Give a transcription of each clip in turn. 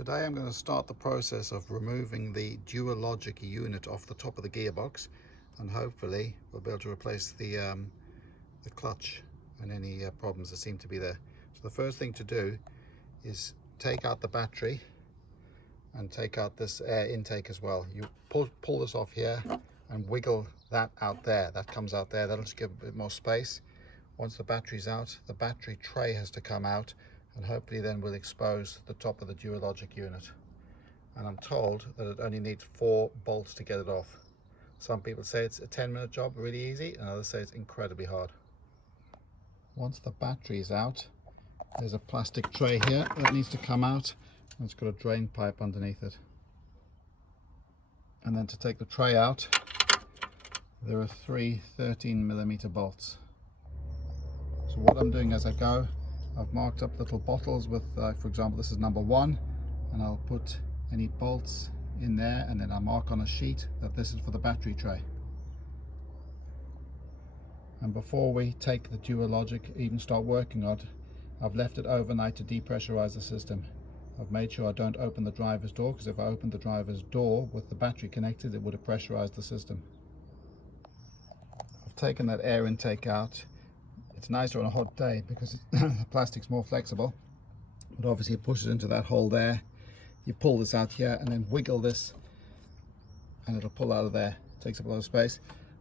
Today I'm going to start the process of removing the Dualogic unit off the top of the gearbox, and hopefully we'll be able to replace the clutch and any problems that seem to be there. So the first thing to do is take out the battery and take out this air intake as well. You pull this off here and wiggle that out there. That comes out there. That'll just give a bit more space. Once the battery's out, the battery tray has to come out, and hopefully then we'll expose the top of the Dualogic unit. And I'm told that it only needs 4 bolts to get it off. Some people say it's a 10-minute job, really easy, and others say it's incredibly hard. Once the battery is out, there's a plastic tray here that needs to come out, and it's got a drain pipe underneath it. And then to take the tray out, there are 3 13mm bolts. So what I'm doing as I go, I've marked up little bottles with, for example, this is number 1, and I'll put any bolts in there, and then I'll mark on a sheet that this is for the battery tray. And before we take the Dualogic, even start working on it, I've left it overnight to depressurize the system. I've made sure I don't open the driver's door, because if I opened the driver's door with the battery connected, it would have pressurized the system. I've taken that air intake out. It's nicer on a hot day because the plastic's more flexible, but obviously it pushes into that hole there. You pull this out here and then wiggle this and it'll pull out of there. It takes up a lot of space.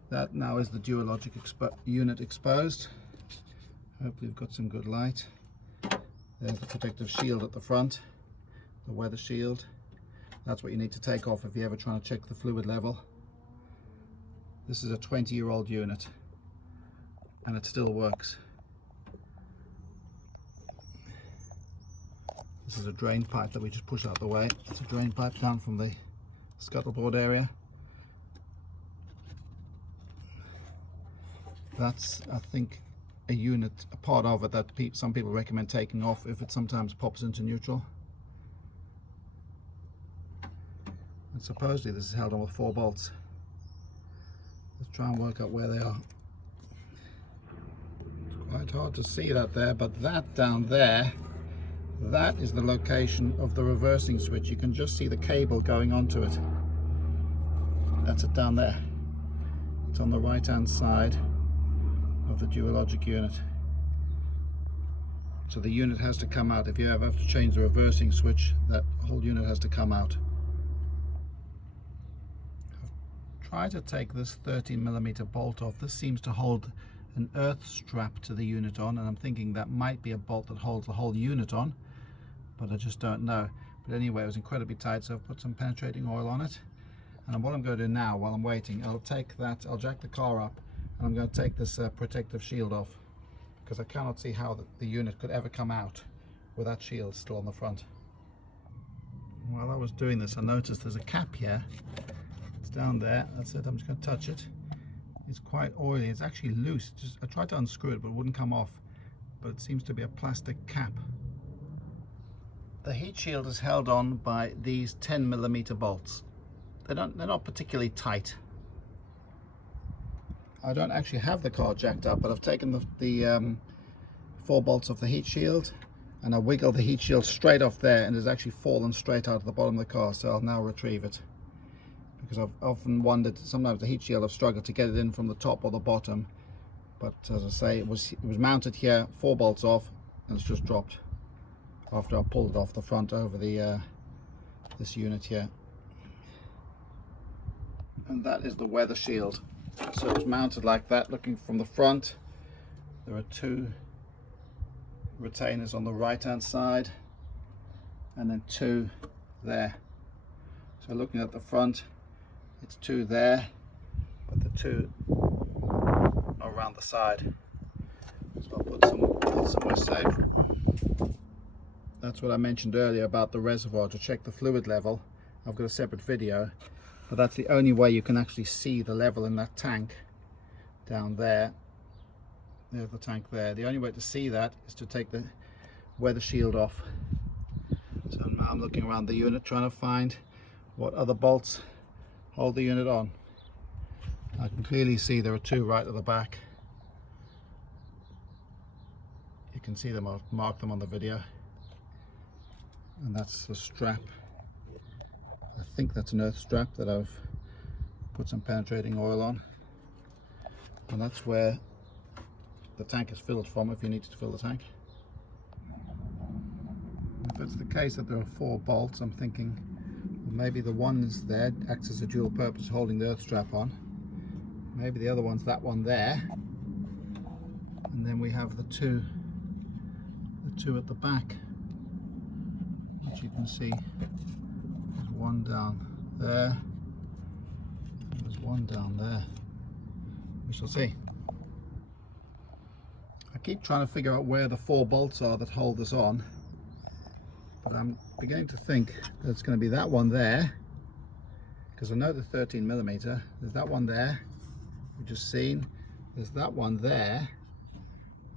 That now is the Dualogic unit exposed. Hopefully we've got some good light. There's the protective shield at the front, the weather shield. That's what you need to take off if you're ever trying to check the fluid level. This is a 20-year-old unit, and it still works. This is a drain pipe that we just push out the way. It's a drain pipe down from the scuttleboard area. That's, I think, a unit, a part of it that some people recommend taking off if it sometimes pops into neutral. And supposedly this is held on with 4 bolts. Let's try and work out where they are. Quite hard to see that there, but that down there, that is the location of the reversing switch. You can just see the cable going onto it. That's it down there. It's on the right hand side of the Dualogic unit. So the unit has to come out. If you ever have to change the reversing switch, that whole unit has to come out. I've tried to take this 13mm bolt off. This seems to hold an earth strap to the unit on, and I'm thinking that might be a bolt that holds the whole unit on, but I just don't know. But anyway, it was incredibly tight, so I've put some penetrating oil on it. And what I'm going to do now, while I'm waiting, I'll jack the car up, and I'm going to take this protective shield off, because I cannot see how the unit could ever come out with that shield still on the front. While I was doing this, I noticed there's a cap here. It's down there. That's it. I'm just going to touch it. It's quite oily. It's actually loose. I tried to unscrew it, but it wouldn't come off. But it seems to be a plastic cap. The heat shield is held on by these 10mm bolts. They're not particularly tight. I don't actually have the car jacked up, but I've taken the 4 bolts off the heat shield, and I wiggled the heat shield straight off there, and it's actually fallen straight out of the bottom of the car. So I'll now retrieve it, because I've often wondered, sometimes the heat shield, I've struggled to get it in from the top or the bottom, but as I say, it was mounted here, 4 bolts off, and it's just dropped after I pulled it off the front over the this unit here. And that is the weather shield. So it's mounted like that, looking from the front. There are 2 retainers on the right hand side, and then 2 there. So looking at the front, it's 2 there, but the 2 are around the side. So I'll put somewhere safe. That's what I mentioned earlier about the reservoir, to check the fluid level. I've got a separate video, but that's the only way you can actually see the level in that tank down there. There's the tank there. The only way to see that is to take the weather shield off. So now I'm looking around the unit, trying to find what other bolts hold the unit on. I can clearly see there are 2 right at the back. You can see them, I'll mark them on the video. and that's the strap. I think that's an earth strap that I've put some penetrating oil on, and that's where the tank is filled from if you need to fill the tank. If it's the case that there are 4 bolts, I'm thinking well, maybe the one is there, acts as a dual purpose holding the earth strap on. Maybe the other one's that one there, and then we have the two at the back, which you can see there's one down there and there's one down there. We shall see. I keep trying to figure out where the 4 bolts are that hold this on, but I'm beginning to think that it's going to be that one there, because I know the 13mm. There's that one there we've just seen, there's that one there,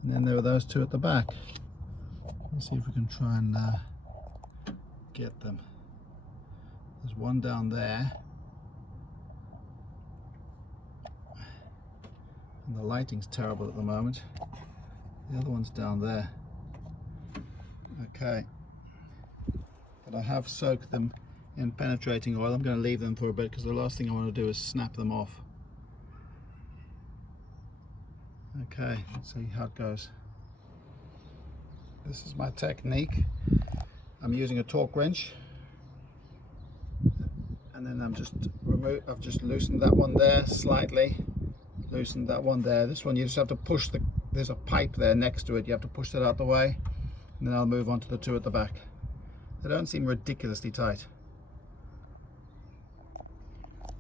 and then there are those 2 at the back. Let's see if we can try and get them. There's one down there, and the lighting's terrible at the moment. The other one's down there. Okay, but I have soaked them in penetrating oil. I'm going to leave them for a bit because the last thing I want to do is snap them off. Okay, let's see how it goes. This is my technique. I'm using a torque wrench, and then I've just loosened that one there slightly, loosened that one there. This one you just have to push there's a pipe there next to it, you have to push that out the way, and then I'll move on to the 2 at the back. They don't seem ridiculously tight.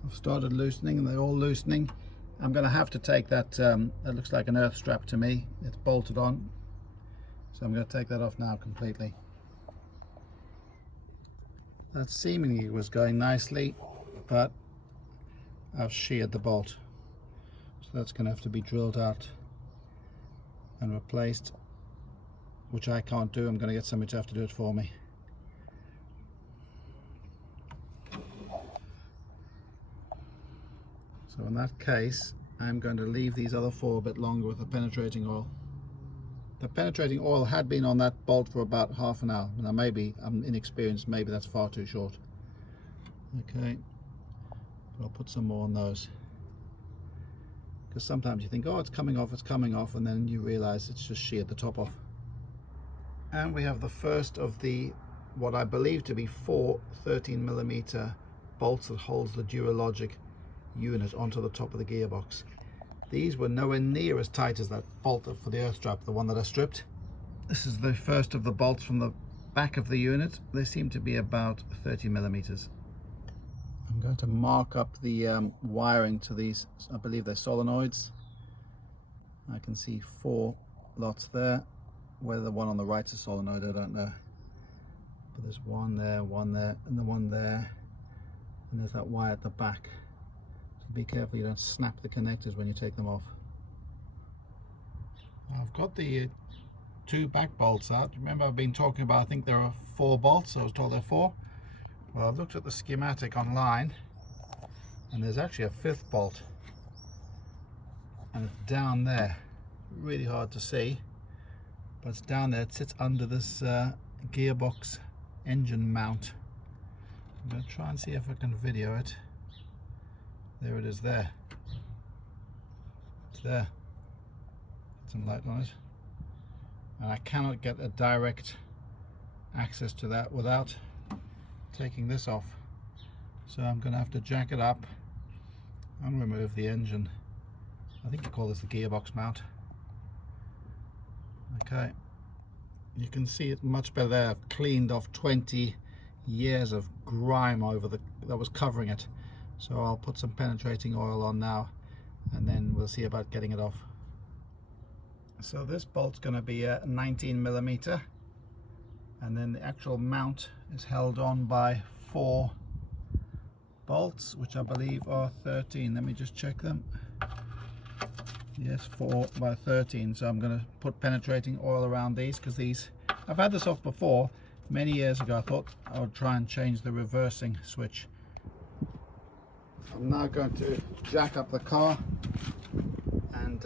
I've started loosening and they're all loosening. I'm going to have to take that, that looks like an earth strap to me, it's bolted on, so I'm going to take that off now completely. That seemingly was going nicely, but I've sheared the bolt, so that's going to have to be drilled out and replaced, which I can't do. I'm going to get somebody to have to do it for me. So in that case, I'm going to leave these other 4 a bit longer with the penetrating oil. The penetrating oil had been on that bolt for about half an hour. Now maybe I'm inexperienced, maybe that's far too short. Okay, but I'll put some more on those, because sometimes you think, oh, it's coming off, and then you realize it's just sheared the top off. And we have the first of the what I believe to be 4 13mm bolts that holds the Dualogic unit onto the top of the gearbox. These were nowhere near as tight as that bolt for the earth strap, the one that I stripped. This is the first of the bolts from the back of the unit. They seem to be about 30mm. I'm going to mark up the wiring to these, I believe they're solenoids. I can see 4 lots there. Whether the one on the right's a solenoid, I don't know. But there's one there, and the one there, and there's that wire at the back. Be careful you don't snap the connectors when you take them off. I've got the 2 back bolts out. Remember I've been talking about, I think there are 4 bolts. I was told there are 4. Well, I've looked at the schematic online, and there's actually a 5th bolt, and it's down there. Really hard to see, but it's down there. It sits under this gearbox engine mount. I'm going to try and see if I can video it. There it is there. It's there. Get some light on it. And I cannot get a direct access to that without taking this off. So I'm going to have to jack it up and remove the engine. I think you call this the gearbox mount. Okay. You can see it much better there. I've cleaned off 20 years of grime over that was covering it. So I'll put some penetrating oil on now, and then we'll see about getting it off. So this bolt's going to be a 19mm, and then the actual mount is held on by 4 bolts, which I believe are 13. Let me just check them. Yes, 4 by 13. So I'm going to put penetrating oil around these, because these, I've had this off before many years ago. I thought I would try and change the reversing switch. I'm now going to jack up the car and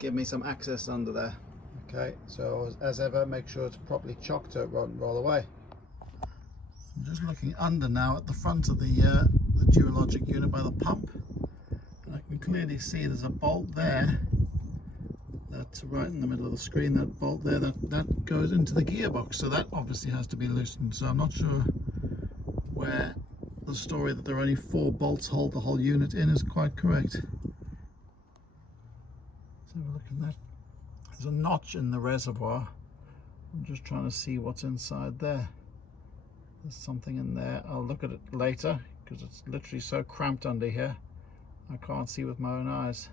give me some access under there. Okay, so as ever, make sure it's properly chocked so it won't roll away. I'm just looking under now at the front of the Dualogic unit by the pump, and I can clearly see there's a bolt there that's right in the middle of the screen. That bolt there, that goes into the gearbox, so that obviously has to be loosened. So I'm not sure where the story that there are only 4 bolts hold the whole unit in is quite correct. Let's have a look at that. There's a notch in the reservoir. I'm just trying to see what's inside there. There's something in there. I'll look at it later because it's literally so cramped under here I can't see with my own eyes.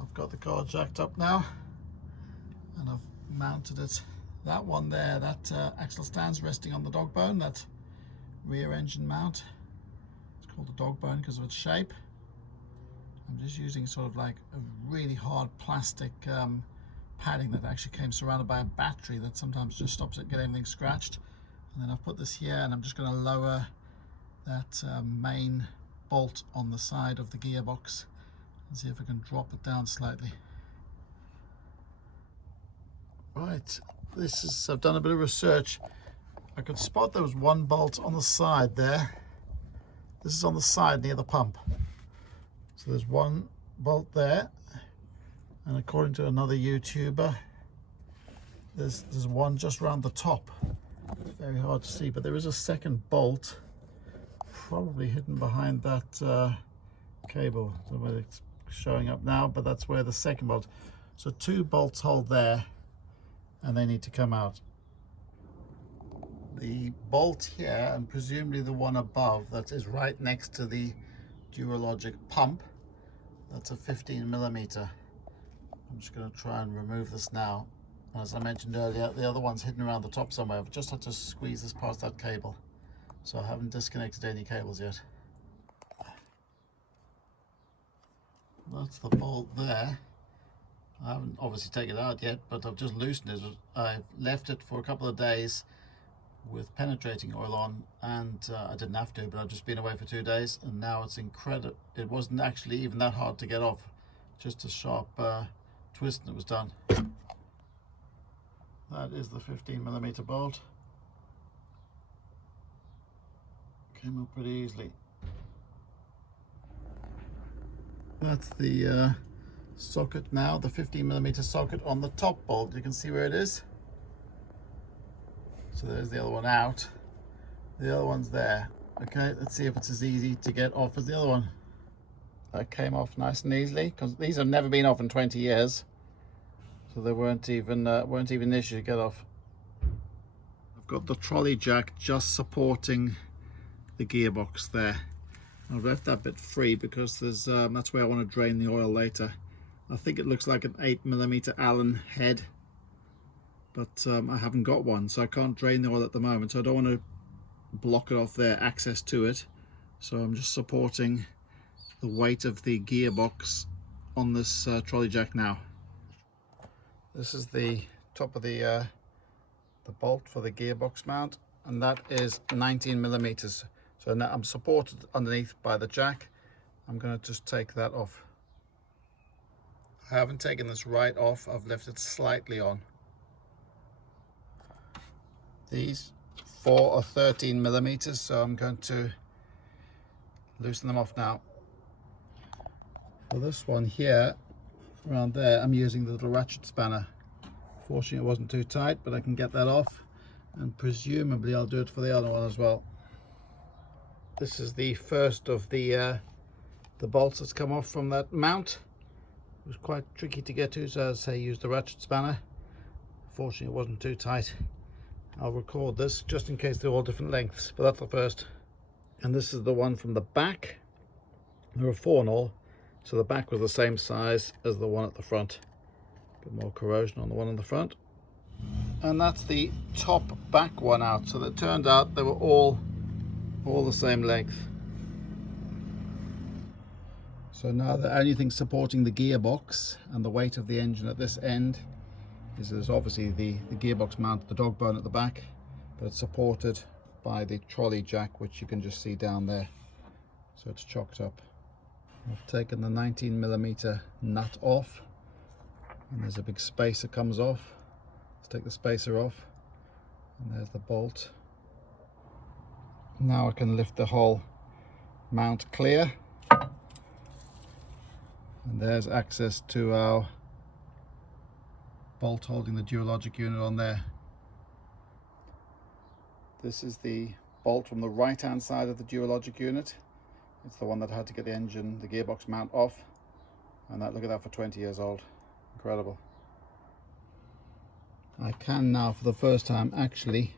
I've got the car jacked up now and I've mounted it. That one there, that axle stand's resting on the dog bone, that rear engine mount. It's called the dog bone because of its shape. I'm just using sort of like a really hard plastic padding that actually came surrounded by a battery that sometimes just stops it getting everything scratched. And then I've put this here, and I'm just going to lower that main bolt on the side of the gearbox and see if I can drop it down slightly. Right, this is, I've done a bit of research. I could spot there was one bolt on the side there. This is on the side near the pump. So there's one bolt there, and according to another YouTuber, there's one just around the top. It's very hard to see, but there is a second bolt probably hidden behind that cable. I don't know whether it's showing up now, but that's where the second bolt. So 2 bolts hold there, and they need to come out. The bolt here, and presumably the one above, that is right next to the Dualogic pump, that's a 15mm. I'm just going to try and remove this now. As I mentioned earlier, the other one's hidden around the top somewhere. I've just had to squeeze this past that cable, so I haven't disconnected any cables yet. That's the bolt there. I haven't obviously taken it out yet, but I've just loosened it. I've left it for a couple of days with penetrating oil on, and I didn't have to, but I've just been away for 2 days, and now it's incredible. It wasn't actually even that hard to get off, just a sharp twist and it was done. That is the 15mm bolt. Came up pretty easily. That's the socket now, the 15mm socket on the top bolt. You can see where it is. So there's the other one out. The other one's there. Okay, let's see if it's as easy to get off as the other one. That came off nice and easily, because these have never been off in 20 years. So they weren't even an issue to get off. I've got the trolley jack just supporting the gearbox there. I've left that bit free because there's that's where I want to drain the oil later. I think it looks like an 8mm Allen head, but I haven't got one, so I can't drain the oil at the moment, so I don't want to block it off their access to it. So I'm just supporting the weight of the gearbox on this trolley jack now. This is the top of the bolt for the gearbox mount, and that is 19mm. So now I'm supported underneath by the jack. I'm going to just take that off. I haven't taken this right off, I've left it slightly on. These 4 are 13mm, so I'm going to loosen them off now. For this one here, around there, I'm using the little ratchet spanner. Fortunately it wasn't too tight, but I can get that off, and presumably I'll do it for the other one as well. This is the first of the bolts that's come off from that mount. It was quite tricky to get to, so as I say, use the ratchet spanner. Fortunately it wasn't too tight. I'll record this just in case they're all different lengths, but that's the first. And this is the one from the back. There are 4 in all, so the back was the same size as the one at the front. A bit more corrosion on the one on the front. And that's the top back one out, so it turned out they were all the same length. So now the only thing supporting the gearbox and the weight of the engine at this end is there's obviously the gearbox mount, the dog bone at the back, but it's supported by the trolley jack, which you can just see down there. So it's chocked up. I've taken the 19mm nut off, And there's a big spacer comes off. Let's take the spacer off, and there's the bolt. Now I can lift the whole mount clear, and there's access to our bolt holding the Dualogic unit on there. This is the bolt from the right hand side of the Dualogic unit. It's the one that had to get the engine, the gearbox mount off, and that, look at that, for 20 years old. Incredible. I can now for the first time actually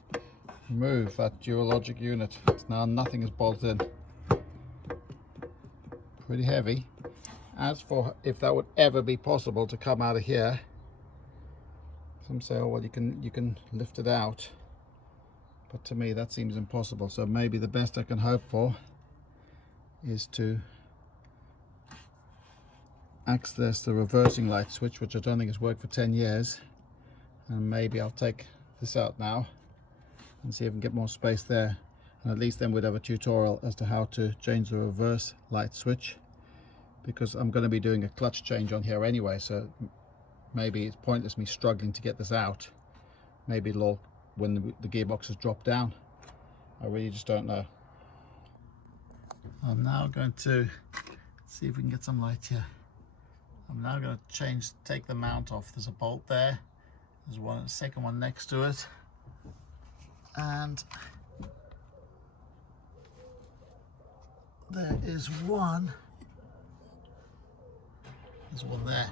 move that Dualogic unit. It's now nothing is bolted in. Pretty heavy. As for if that would ever be possible to come out of here, some say, oh well, you can lift it out, but to me that seems impossible. So maybe the best I can hope for is to access the reversing light switch, which I don't think has worked for 10 years, and maybe I'll take this out now and see if I can get more space there, and at least then we'd have a tutorial as to how to change the reverse light switch, because I'm going to be doing a clutch change on here anyway, so maybe it's pointless me struggling to get this out. Maybe it'll all, when the gearbox has dropped down. I really just don't know. I'm now going to see if we can get some light here. I'm now going to take the mount off. There's a bolt there. There's a second one next to it. And there is one. There's one there.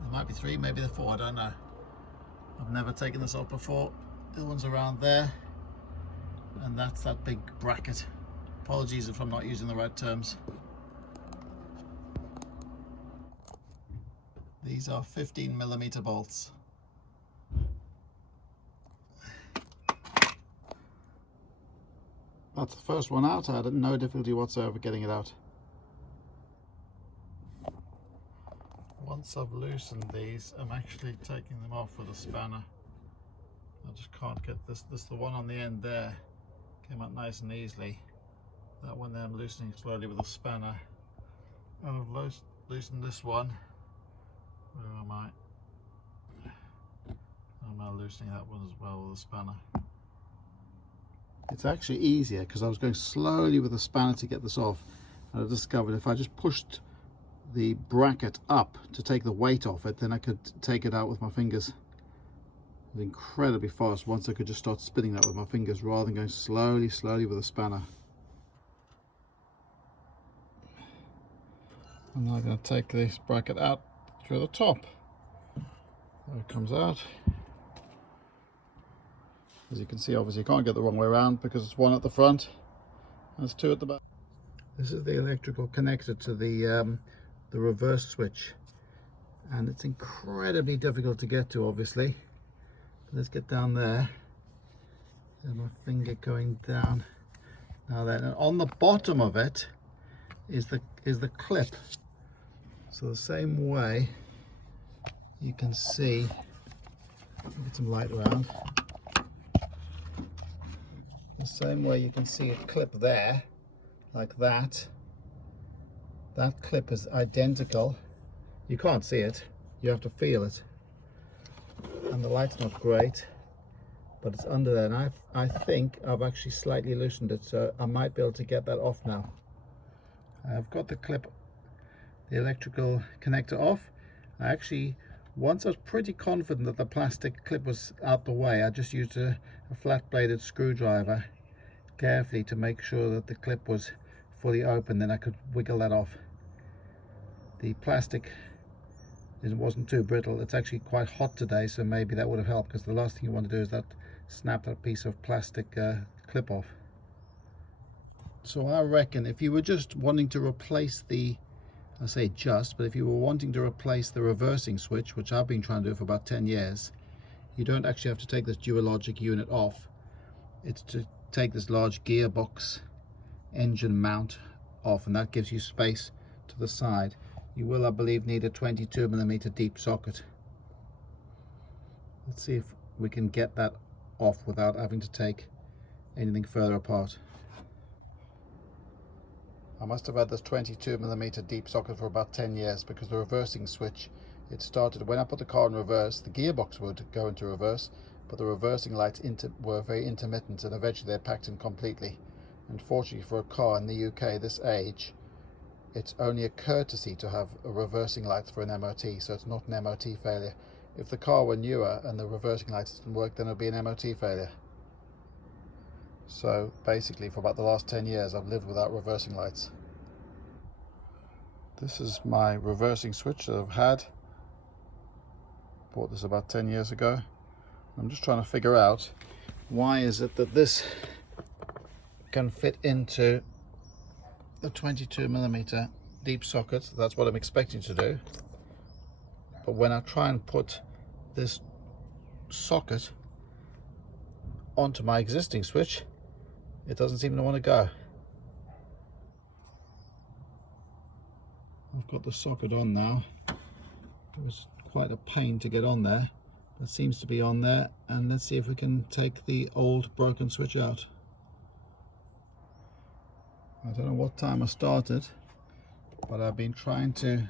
There might be three, maybe the four, I don't know. I've never taken this off before. The one's around there. And that's that big bracket. Apologies if I'm not using the right terms. These are 15mm bolts. That's the first one out. I had no difficulty whatsoever getting it out. Once I've loosened these, I'm actually taking them off with a spanner. I just can't get this. The one on the end there came out nice and easily. That one there I'm loosening slowly with a spanner. And I've loosened this one. Where am I? I'm now loosening that one as well with a spanner. It's actually easier because I was going slowly with a spanner to get this off, and I discovered if I just pushed the bracket up to take the weight off it, then I could take it out with my fingers. It was incredibly fast once I could just start spinning that with my fingers rather than going slowly with a spanner. I'm now going to take this bracket out through the top. There it comes out. As you can see, obviously you can't get the wrong way around because it's one at the front and there's two at the back. This is the electrical connector to the reverse switch, and it's incredibly difficult to get to, obviously. Let's get down there. There's my finger going down. Now then, and on the bottom of it is the clip. So the same way you can see, get some light around. The same way you can see a clip there, like that. That clip is identical. You can't see it, you have to feel it. And the light's not great, but it's under there. And I think I've actually slightly loosened it, so I might be able to get that off now. I've got the clip, the electrical connector off. Once I was pretty confident that the plastic clip was out the way, I just used a flat bladed screwdriver carefully to make sure that the clip was fully open, then I could wiggle that off. The plastic wasn't too brittle. It's actually quite hot today, so maybe that would have helped, because the last thing you want to do is snap that piece of plastic clip off. So I reckon if you were just wanting to replace but if you were wanting to replace the reversing switch, which I've been trying to do for about 10 years, you don't actually have to take this Dualogic unit off. It's to take this large gearbox engine mount off, and that gives you space to the side. You will, I believe, need a 22mm deep socket. Let's see if we can get that off without having to take anything further apart. I must have had this 22mm deep socket for about 10 years, because the reversing switch it started, when I put the car in reverse, the gearbox would go into reverse, but the reversing lights were very intermittent, and eventually they packed in completely. Unfortunately for a car in the UK this age, it's only a courtesy to have a reversing lights for an MOT, so it's not an MOT failure. If the car were newer and the reversing lights didn't work, then it would be an MOT failure. So basically for about the last 10 years I've lived without reversing lights. This is my reversing switch that I've had. Bought this about 10 years ago. I'm just trying to figure out why is it that this can fit into the 22mm deep socket. That's what I'm expecting to do. But when I try and put this socket onto my existing switch, it doesn't seem to want to go. I've got the socket on now. It was quite a pain to get on there, but it seems to be on there. And let's see if we can take the old broken switch out. I don't know what time I started, but I've been trying to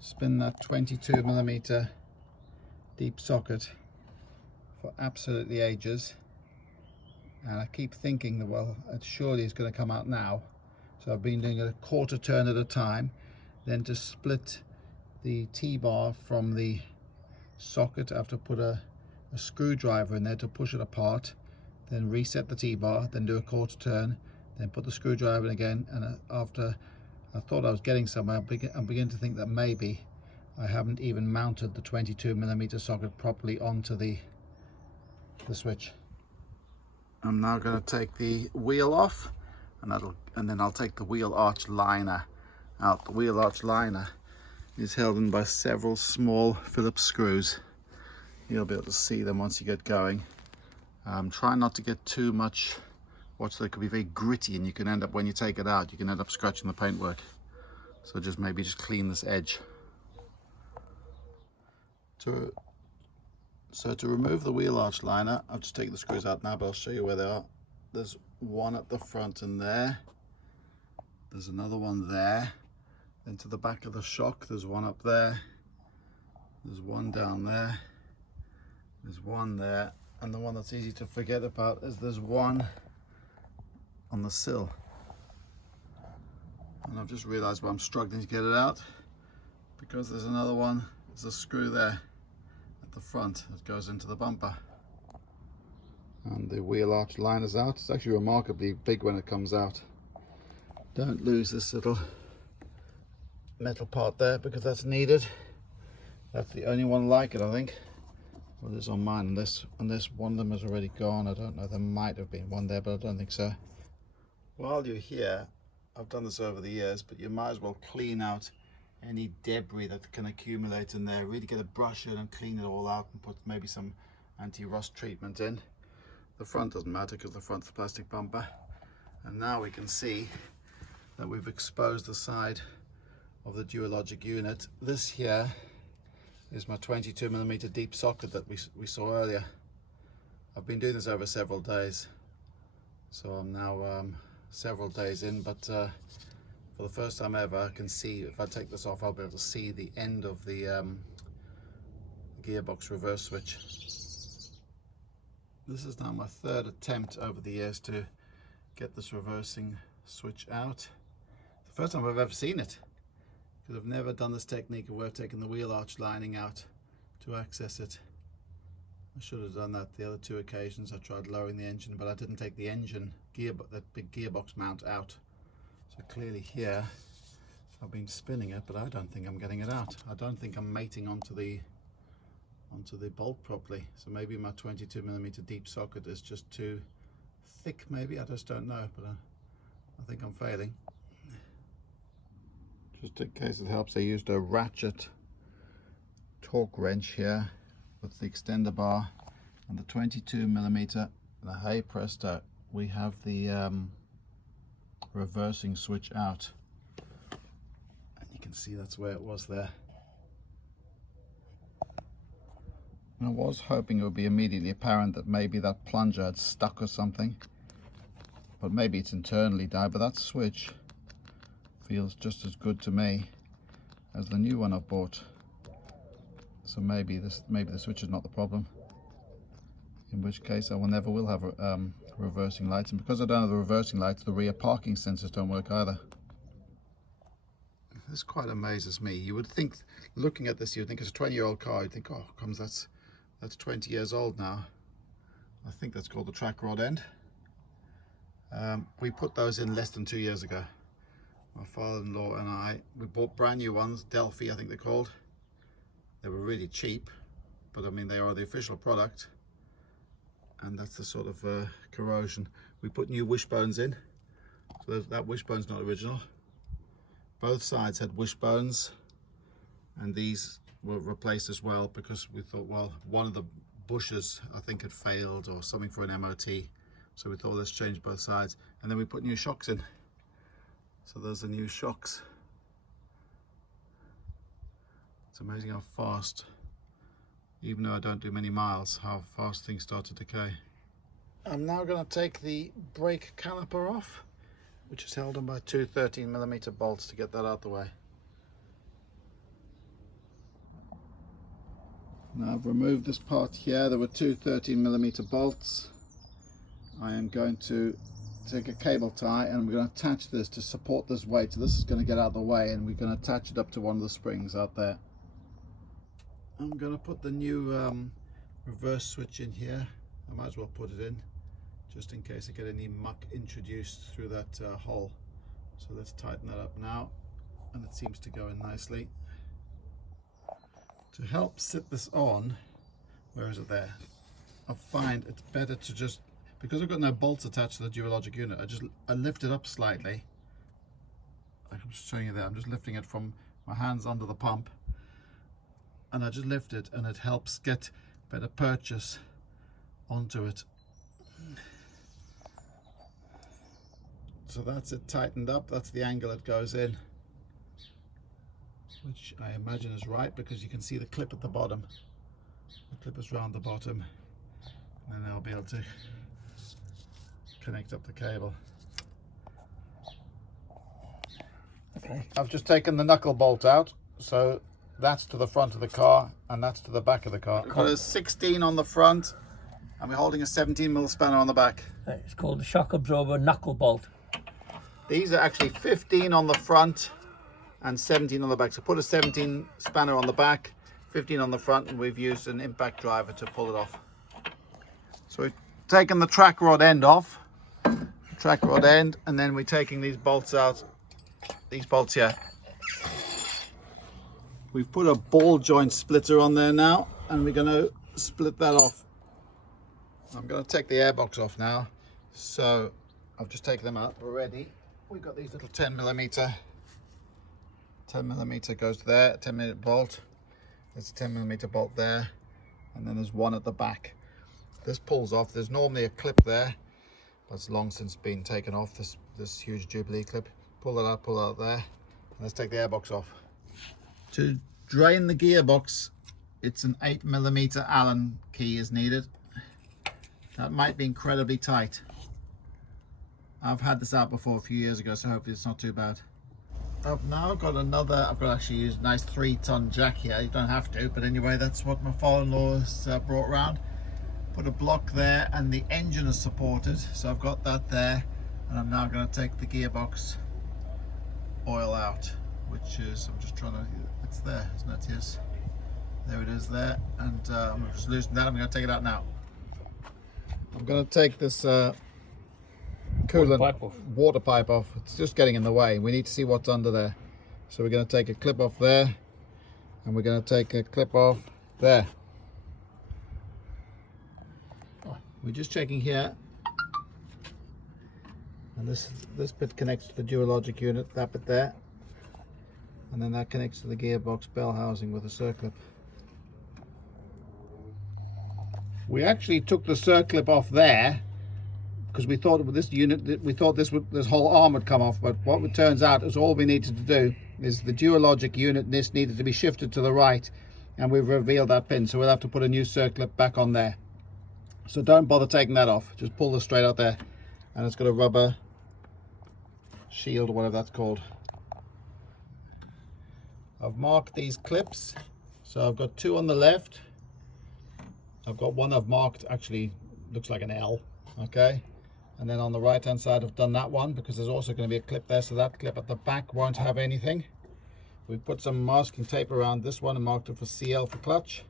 spin that 22mm deep socket for absolutely ages, and I keep thinking that, well, it surely is going to come out now. So I've been doing a quarter turn at a time, then to split the T-bar from the socket I have to put a screwdriver in there to push it apart, then reset the T-bar, then do a quarter turn, then put the screwdriver in again. And after I thought I was getting somewhere, I'm beginning to think that maybe I haven't even mounted the 22mm socket properly onto the switch. I'm now going to take the wheel off, and then I'll take the wheel arch liner out. The wheel arch liner is held in by several small Phillips screws. You'll be able to see them once you get going. Try not to get too much. Watch, they could be very gritty, and you can end up, when you take it out, you can end up scratching the paintwork. So maybe just clean this edge. So to remove the wheel arch liner, I'll just take the screws out now, but I'll show you where they are. There's one at the front and there. There's another one there. Then to the back of the shock, there's one up there. There's one down there. There's one there. And the one that's easy to forget about is there's one on the sill. And I've just realized why I'm struggling to get it out, because there's another one. There's a screw there at the front that goes into the bumper. And the wheel arch liner's out. It's actually remarkably big when it comes out. Don't lose this little metal part there, because that's needed. That's the only one like it, I think. Well, there's on mine, unless one of them has already gone. I don't know, there might have been one there, but I don't think so. While you're here, I've done this over the years, but you might as well clean out any debris that can accumulate in there. Really get a brush in and clean it all out, and put maybe some anti-rust treatment in. The front doesn't matter because the front's the plastic bumper. And now we can see that we've exposed the side of the Dualogic unit. This here is my 22mm deep socket that we saw earlier. I've been doing this over several days, so I'm now several days in, but for the first time ever, I can see, if I take this off, I'll be able to see the end of the gearbox reverse switch. This is now my third attempt over the years to get this reversing switch out. The first time I've ever seen it, because I've never done this technique where I've taken the wheel arch lining out to access it. I should have done that the other two occasions. I tried lowering the engine, but I didn't take the engine that big gearbox mount out. So clearly here I've been spinning it, but I don't think I'm getting it out. I don't think I'm mating onto the bolt properly. So maybe my 22mm deep socket is just too thick, maybe, I just don't know, but I think I'm failing. Just in case it helps, I used a ratchet torque wrench here with the extender bar and the 22mm, and hey presto, we have the reversing switch out, and you can see that's where it was there. And I was hoping it would be immediately apparent that maybe that plunger had stuck or something, but maybe it's internally died. But that switch feels just as good to me as the new one I bought. So maybe the switch is not the problem, in which case I never will have reversing lights, and because I don't have the reversing lights, the rear parking sensors don't work either. This quite amazes me. You would think, looking at this, you'd think it's a 20-year-old car. You'd think, oh, comes that's 20 years old now. I think that's called the track rod end. We put those in less than 2 years ago. My father-in-law and we bought brand new ones, Delphi I think they're called. They were really cheap, but I mean they are the official product, and that's the sort of corrosion. We put new wishbones in, so that wishbone's not original. Both sides had wishbones, and these were replaced as well because we thought, well, one of the bushes I think had failed or something for an MOT, so we thought let's change both sides, and then we put new shocks in. So those are new shocks. It's amazing how fast, even though I don't do many miles, how fast things start to decay. I'm now going to take the brake caliper off, which is held on by two 13mm bolts, to get that out the way. Now I've removed this part here. There were two 13mm bolts. I am going to take a cable tie and we're going to attach this to support this weight. So this is going to get out of the way, and we're going to attach it up to one of the springs out there. I'm going to put the new reverse switch in here. I might as well put it in just in case I get any muck introduced through that hole. So let's tighten that up now, and it seems to go in nicely. To help sit this on, where is it there? I find it's better to just, because I've got no bolts attached to the Dualogic unit, I lift it up slightly. I'm just showing you there. I'm just lifting it from my hands under the pump, and I just lift it, and it helps get better purchase onto it. So that's it tightened up. That's the angle it goes in, which I imagine is right because you can see the clip at the bottom. The clip is round the bottom, and then I'll be able to connect up the cable. Okay, I've just taken the knuckle bolt out, so that's to the front of the car and that's to the back of the car. We've got a 16 on the front, and we're holding a 17mm spanner on the back. It's called the shock absorber knuckle bolt. These are actually 15 on the front and 17 on the back. So put a 17 spanner on the back, 15 on the front, and we've used an impact driver to pull it off. So we've taken the track rod end off, and then we're taking these bolts out, these bolts here. We've put a ball joint splitter on there now, and we're going to split that off. I'm going to take the airbox off now. So I've just taken them out. We're ready. We've got these little 10mm goes there, 10mm bolt. There's a 10mm bolt there, and then there's one at the back. This pulls off. There's normally a clip there, but it's long since been taken off, this huge Jubilee clip. Pull it out there, and let's take the airbox off. To drain the gearbox, it's an 8mm Allen key is needed. That might be incredibly tight. I've had this out before a few years ago, so hopefully it's not too bad. I've now got I've got actually used a nice 3-ton jack here. You don't have to, but anyway, that's what my father-in-law has brought around. Put a block there, and the engine is supported, so I've got that there, and I'm now going to take the gearbox oil out, which is, I'm just trying to, it's there, isn't it? Yes, there it is there, and I'm just loosening that. I'm going to take it out now. I'm going to take this coolant water pipe off. It's just getting in the way. We need to see what's under there, so we're going to take a clip off there, and we're going to take a clip off there. We're just checking here, and this bit connects to the Dualogic unit, that bit there, and then that connects to the gearbox bell housing with a circlip. We actually took the circlip off there because we thought with this unit, we thought this whole arm would come off, but what it turns out is all we needed to do is the Dualogic unit, this needed to be shifted to the right, and we've revealed that pin, so we'll have to put a new circlip back on there. So don't bother taking that off, just pull this straight out there, and it's got a rubber shield or whatever that's called. I've marked these clips So I've got two on the left. I've got one I've marked, actually looks like an L, okay? And then on the right hand side I've done that one because there's also going to be a clip there, so that clip at the back won't have anything. We've put some masking tape around this one and marked it for CL for clutch.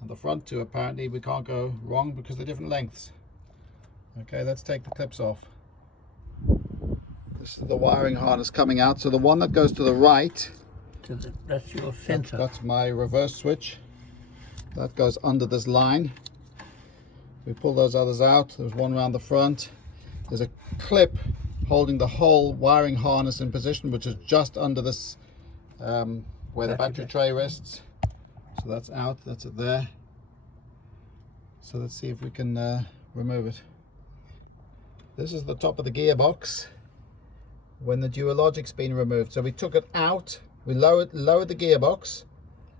And the front two, apparently we can't go wrong because they're different lengths. Okay, let's take the clips off. This is the wiring harness coming out. So the one that goes to the right, that's your sensor. that's my reverse switch. That goes under this line. We pull those others out. There's one around the front. There's a clip holding the whole wiring harness in position, which is just under this where the battery tray rests. So that's out, that's it there. So let's see if we can remove it. This is the top of the gearbox when the Dualogic's been removed. So we took it out, we lowered the gearbox,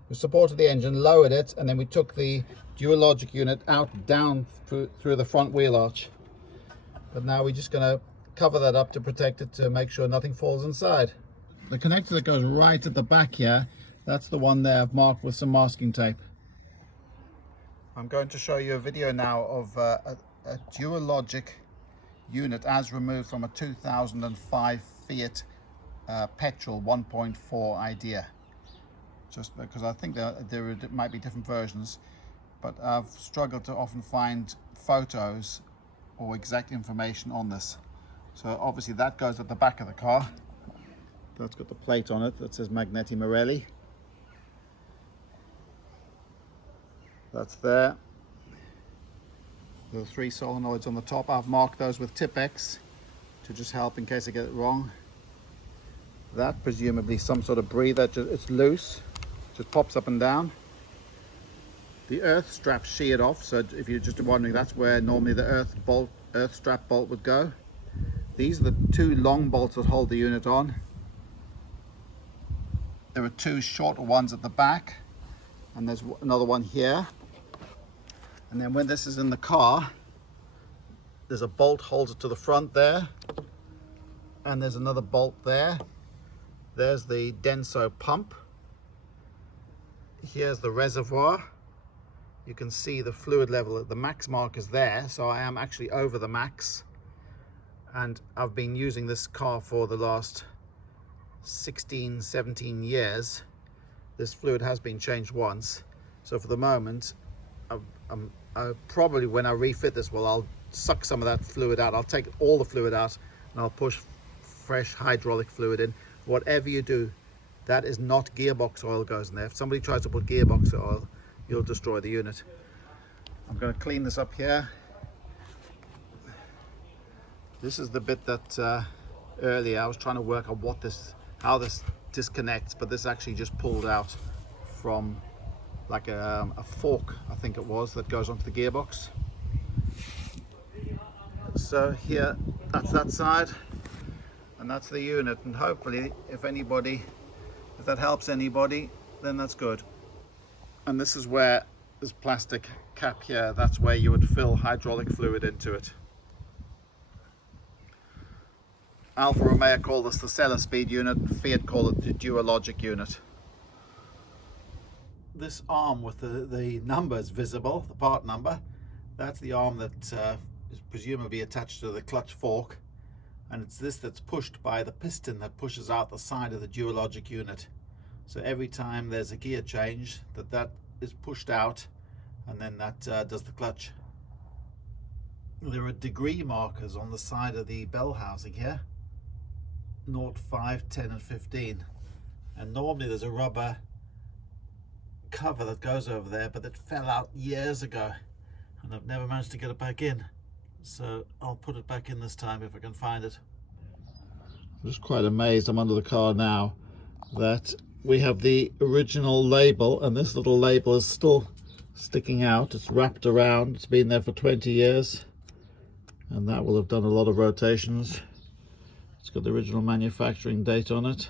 we supported the engine, lowered it, and then we took the Dualogic unit out, down through the front wheel arch. But now we're just going to cover that up to protect it, to make sure nothing falls inside. The connector that goes right at the back here, that's the one there I've marked with some masking tape. I'm going to show you a video now of a Dualogic unit as removed from a 2005 Fiat petrol 1.4 Idea. Just because I think there might be different versions, but I've struggled to often find photos or exact information on this. So obviously that goes at the back of the car. That's got the plate on it that says Magneti Marelli. That's there. There are 3 solenoids on the top. I've marked those with Tipp-Ex to just help in case I get it wrong. That presumably some sort of breather, it's loose, just pops up and down. The earth strap sheared off, so if you're just wondering, that's where normally the earth strap bolt would go. These are the 2 long bolts that hold the unit on. There are 2 shorter ones at the back, and there's another one here. And then when this is in the car, there's a bolt holds it to the front there, and there's another bolt there. There's the Denso pump. Here's the reservoir. You can see the fluid level, the max mark is there, so I am actually over the max. And I've been using this car for the last 16, 17 years. This fluid has been changed once. So for the moment, probably when I refit this, well, I'll suck some of that fluid out. I'll take all the fluid out and I'll push fresh hydraulic fluid in. Whatever you do, that is not gearbox oil goes in there. If somebody tries to put gearbox oil, you'll destroy the unit. I'm going to clean this up here. This is the bit that earlier I was trying to work on how this disconnects, but this actually just pulled out from like a fork, I think it was, that goes onto the gearbox. So here, that's that side, and that's the unit, and hopefully if that helps anybody, then that's good. And this is where this plastic cap here, that's where you would fill hydraulic fluid into it. Alfa Romeo called this the Selespeed unit, Fiat called it the Dualogic unit. This arm with the numbers visible, the part number, that's the arm that is presumably attached to the clutch fork, and it's this that's pushed by the piston that pushes out the side of the Dualogic unit. So every time there's a gear change, that is pushed out, and then that does the clutch. There are degree markers on the side of the bell housing here, 0, 5, 10 and 15, and normally there's a rubber cover that goes over there, but it fell out years ago and I've never managed to get it back in, so I'll put it back in this time if I can find it. I'm just quite amazed, I'm under the car now, that we have the original label, and this little label is still sticking out. It's wrapped around, it's been there for 20 years, and that will have done a lot of rotations. It's got the original manufacturing date on it.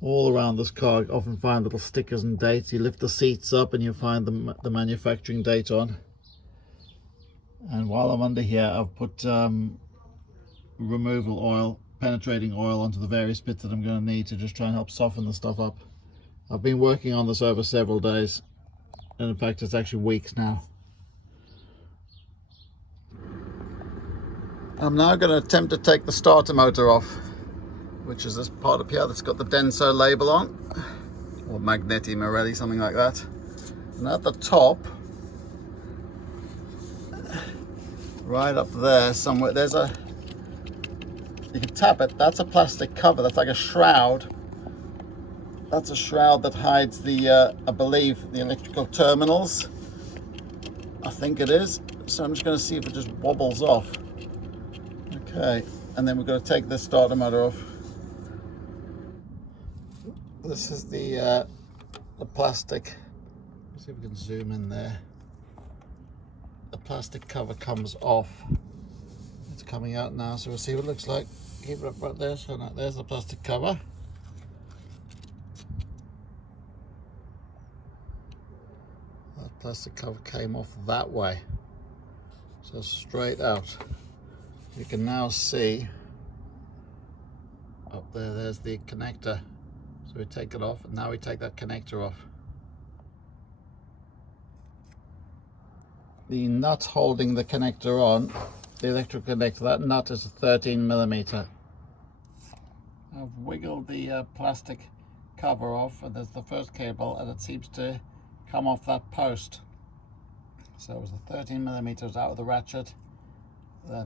All around this car you often find little stickers and dates. You lift the seats up and you find the manufacturing date on. And while I'm under here, I've put removal oil, penetrating oil onto the various bits that I'm going to need to just try and help soften the stuff up I've been working on this over several days, and in fact it's actually weeks now. I'm now going to attempt to take the starter motor off, which is this part up here that's got the Denso label on, or Magneti Marelli, something like that. And at the top, right up there somewhere, there's a, you can tap it, that's a plastic cover, that's like a shroud. That's a shroud that hides the, I believe, the electrical terminals. I think it is. So I'm just going to see if it just wobbles off. Okay, and then we're going to take this starter motor off. This is the plastic. Let's see if we can zoom in there. The plastic cover comes off. It's coming out now, so we'll see what it looks like. Keep it up right there. So now there's the plastic cover. That plastic cover came off that way, so straight out. You can now see up there, there's the connector. So we take it off, and now we take that connector off. The nut holding the connector on, the electrical connector, that nut is a 13mm. I've wiggled the plastic cover off, and there's the first cable, and it seems to come off that post. So it was a 13mm out of the ratchet.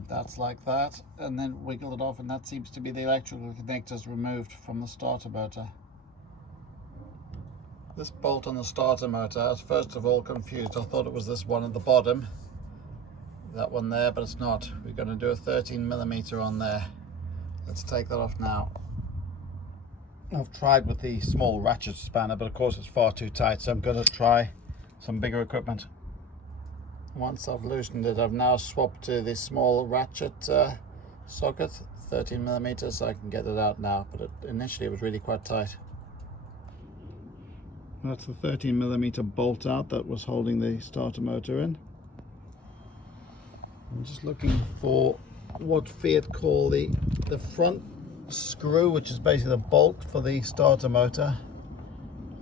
That's like that, and then wiggle it off, and that seems to be the electrical connectors removed from the starter motor. This bolt on the starter motor, I was first of all confused. I thought it was this one at the bottom, that one there, but it's not. We're going to do a 13mm on there. Let's take that off now. I've tried with the small ratchet spanner, but of course it's far too tight, so I'm going to try some bigger equipment. Once I've loosened it, I've now swapped to the small ratchet socket, 13mm, so I can get it out now, but initially it was really quite tight. That's the 13mm bolt out that was holding the starter motor in. I'm just looking for what Fiat call the front screw, which is basically the bolt for the starter motor.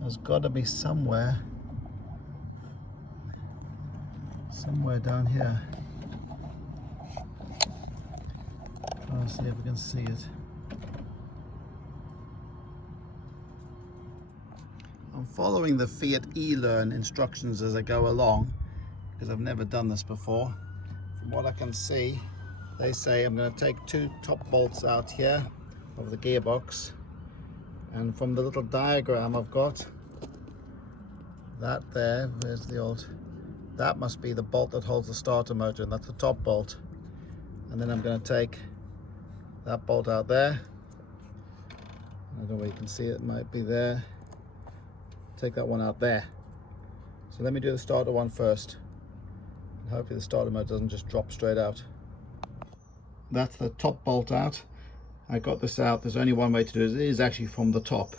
There's got to be somewhere down here. Trying to see if we can see it. I'm following the Fiat eLearn instructions as I go along, because I've never done this before. From what I can see, they say I'm going to take two top bolts out here of the gearbox, and from the little diagram I've got, that there, there's the old, that must be the bolt that holds the starter motor, and that's the top bolt. And then I'm going to take that bolt out there. I don't know where you can see it, it might be there. Take that one out there. So let me do the starter one first. And hopefully the starter motor doesn't just drop straight out. That's the top bolt out. I got this out. There's only one way to do it. It is actually from the top.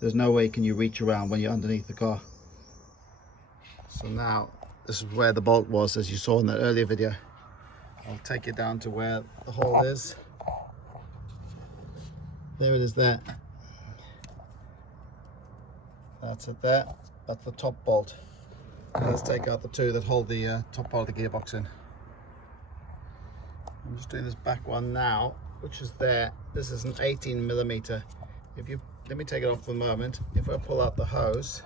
There's no way can you reach around when you're underneath the car. So now, this is where the bolt was, as you saw in that earlier video. I'll take it down to where the hole is. There it is there. That's it there. That's the top bolt. Now let's take out the two that hold the top part of the gearbox in. I'm just doing this back one now, which is there. This is an 18mm. If you, let me take it off for a moment. If I pull out the hose,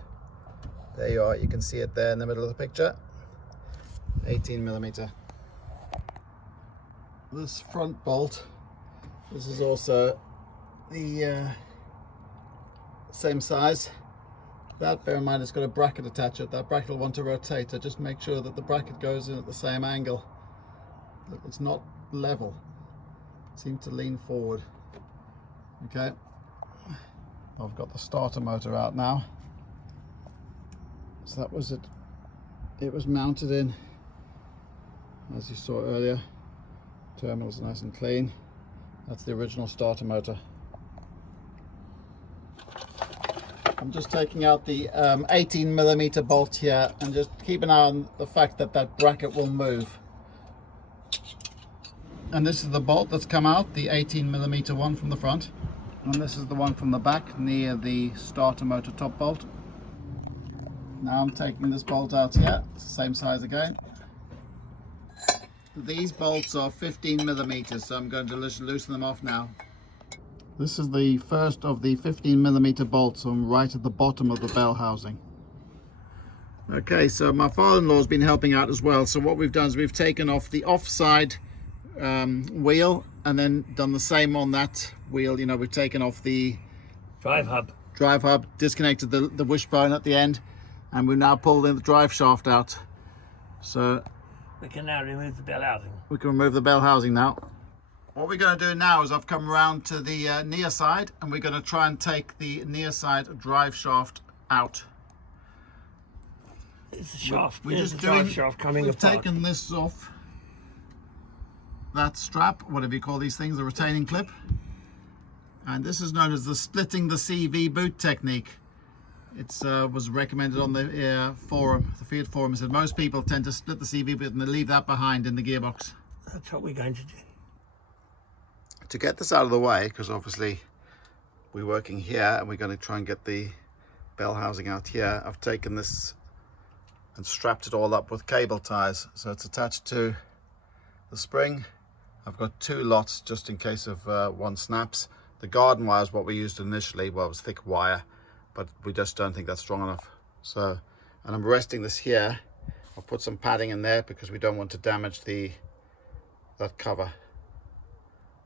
there you are. You can see it there in the middle of the picture. 18mm. This front bolt, this is also the same size. That, bear in mind, it's got a bracket attached to it. That bracket will want to rotate, so just make sure that the bracket goes in at the same angle. Look, it's not level. It seems to lean forward. Okay. I've got the starter motor out now. So that was it. It was mounted in, as you saw earlier. Terminals are nice and clean. That's the original starter motor. I'm just taking out the 18mm bolt here, and just keep an eye on the fact that that bracket will move. And this is the bolt that's come out, the 18mm one from the front. And this is the one from the back near the starter motor top bolt. Now I'm taking this bolt out here, it's the same size again. These bolts are 15 millimeters, so I'm going to loosen them off now. This is the first of the 15 millimeter bolts on right at the bottom of the bell housing. Okay, so my father-in-law's been helping out as well. So what we've done is we've taken off the offside wheel and then done the same on that wheel. You know, we've taken off the Drive hub, disconnected the wishbone at the end, and we've now pulled in the drive shaft out. So we can now remove the bell housing. We can remove the bell housing now. What we're going to do now is I've come around to the near side, and we're going to try and take the near side drive shaft out. It's the shaft. We're just drive shaft coming We've apart. taken this off that strap, whatever you call these things, the retaining clip. And this is known as the splitting the CV boot technique. It was recommended on the forum, the Fiat forum. It said most people tend to split the CV boot and they leave that behind in the gearbox. That's what we're going to do. To get this out of the way, because obviously we're working here and we're going to try and get the bell housing out here, I've taken this and strapped it all up with cable ties. So it's attached to the spring. I've got two lots just in case of one snaps. The garden wire is what we used initially. Well, it was thick wire, but we just don't think that's strong enough. So, and I'm resting this here. I'll put some padding in there because we don't want to damage that cover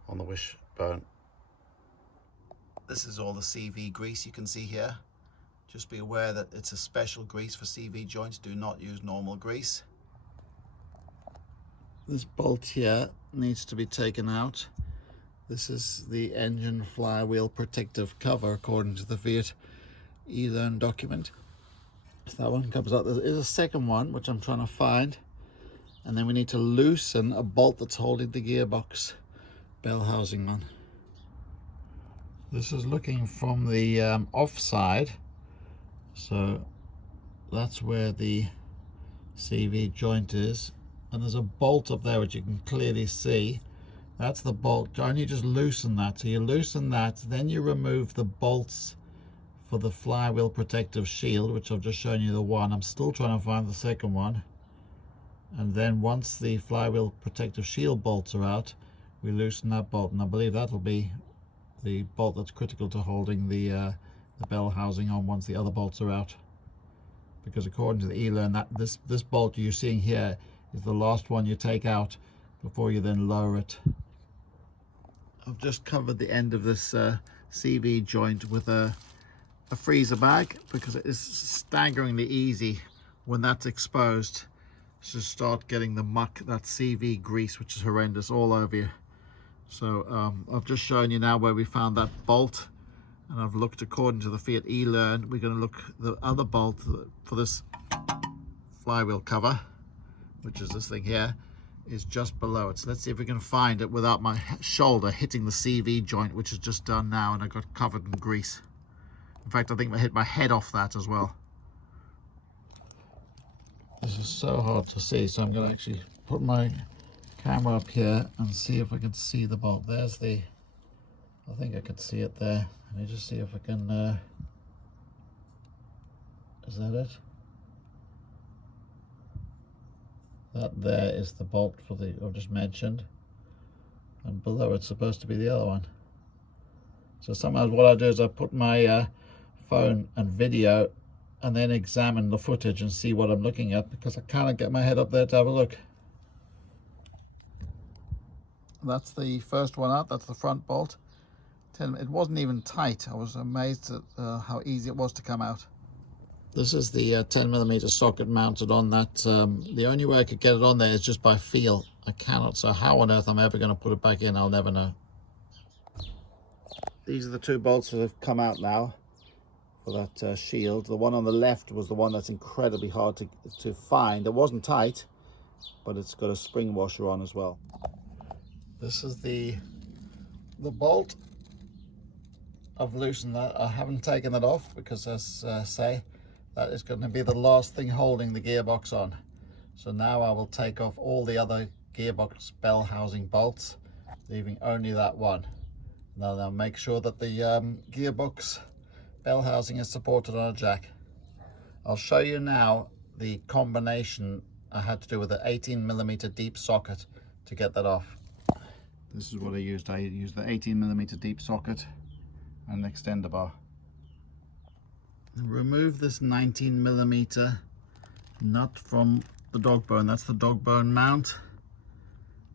on the wishbone. This is all the CV grease you can see here. Just be aware that it's a special grease for CV joints. Do not use normal grease. This bolt here needs to be taken out. This is the engine flywheel protective cover according to the Fiat e-learn document. So that one comes out. There is a second one which I'm trying to find, and then we need to loosen a bolt that's holding the gearbox bell housing on. This is looking from the offside, so that's where the CV joint is, and there's a bolt up there which you can clearly see. That's the bolt. Only just loosen that. So you loosen that, then you remove the bolts for the flywheel protective shield, which I've just shown you the one. I'm still trying to find the second one. And then once the flywheel protective shield bolts are out, we loosen that bolt, and I believe that'll be the bolt that's critical to holding the bell housing on once the other bolts are out. Because according to the e-learn, that this bolt you're seeing here is the last one you take out before you then lower it. I've just covered the end of this CV joint with a freezer bag because it is staggeringly easy when that's exposed to start getting the muck, that CV grease, which is horrendous, all over you. So I've just shown you now where we found that bolt, and I've looked according to the Fiat e-learn. We're going to look the other bolt for this flywheel cover, which is this thing here, is just below it. So let's see if we can find it without my shoulder hitting the CV joint, which is just done now, and I got covered in grease. In fact, I think I hit my head off that as well. This is so hard to see, so I'm going to actually put my camera up here and see if I can see the bolt. There's the, I think I can see it there. Let me just see if I can, is that it? That there is the bolt for the I've just mentioned, and below it's supposed to be the other one. So sometimes what I do is I put my phone and video and then examine the footage and see what I'm looking at, because I can't get my head up there to have a look. That's the first one out. That's the front bolt. It wasn't even tight. I was amazed at how easy it was to come out. This is the 10mm socket mounted on that. The only way I could get it on there is just by feel. I cannot, so how on earth I'm ever going to put it back in, I'll never know. These are the two bolts that have come out now for that shield. The one on the left was the one that's incredibly hard to find. It wasn't tight, but it's got a spring washer on as well. This is the bolt. I've loosened that. I haven't taken that off because, as say, that is going to be the last thing holding the gearbox on. So now I will take off all the other gearbox bell housing bolts, leaving only that one. Now make sure that the gearbox bell housing is supported on a jack. I'll show you now the combination I had to do with an 18mm deep socket to get that off. This is what I used. I used the 18mm deep socket and an extender bar. Remove this 19mm nut from the dog bone. That's the dog bone mount.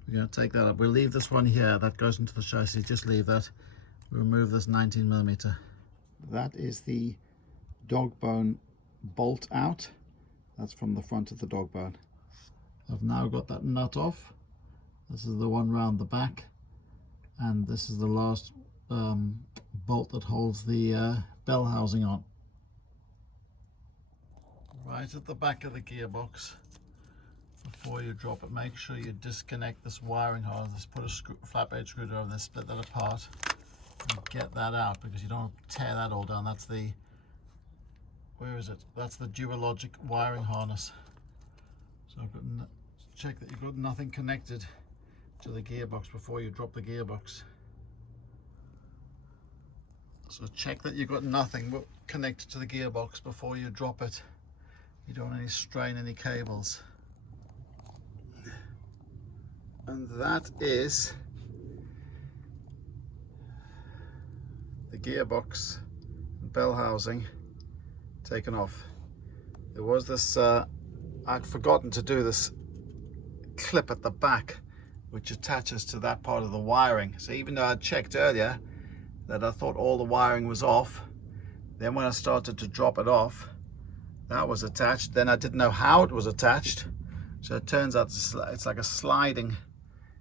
We're going to take that up. We'll leave this one here. That goes into the chassis. Just leave that. Remove this 19mm. That is the dog bone bolt out. That's from the front of the dog bone. I've now got that nut off. This is the one round the back, and this is the last bolt that holds the bell housing on. Right at the back of the gearbox, before you drop it, make sure you disconnect this wiring harness. Put a flat blade screwdriver and then split that apart and get that out, because you don't want to tear that all down. That's the, where is it? That's the Dualogic wiring harness. So I've got check that you've got nothing connected to the gearbox before you drop the gearbox. So check that you've got nothing connected to the gearbox before you drop it. You don't want to strain any cables. And that is the gearbox bell housing taken off. There was this, I'd forgotten to do this clip at the back which attaches to that part of the wiring. So even though I checked earlier that I thought all the wiring was off, then when I started to drop it off, that was attached. Then I didn't know how it was attached, so it turns out it's like a sliding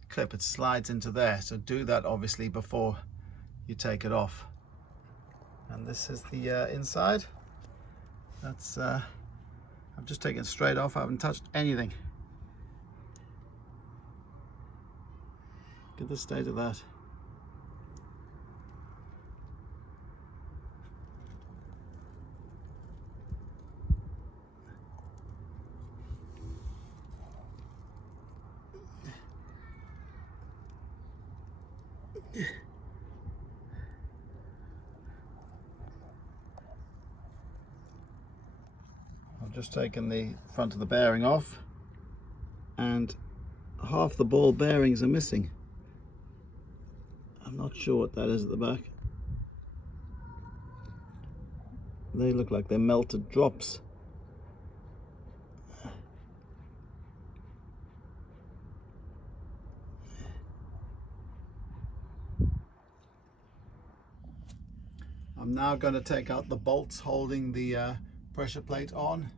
clip. It slides into there, so do that obviously before you take it off. And this is the inside. That's I've just taken it straight off. I haven't touched anything. Look at the state of that. I've just taken the front of the bearing off, and half the ball bearings are missing. I'm not sure what that is at the back. They look like they're melted drops. I'm now going to take out the bolts holding the pressure plate on.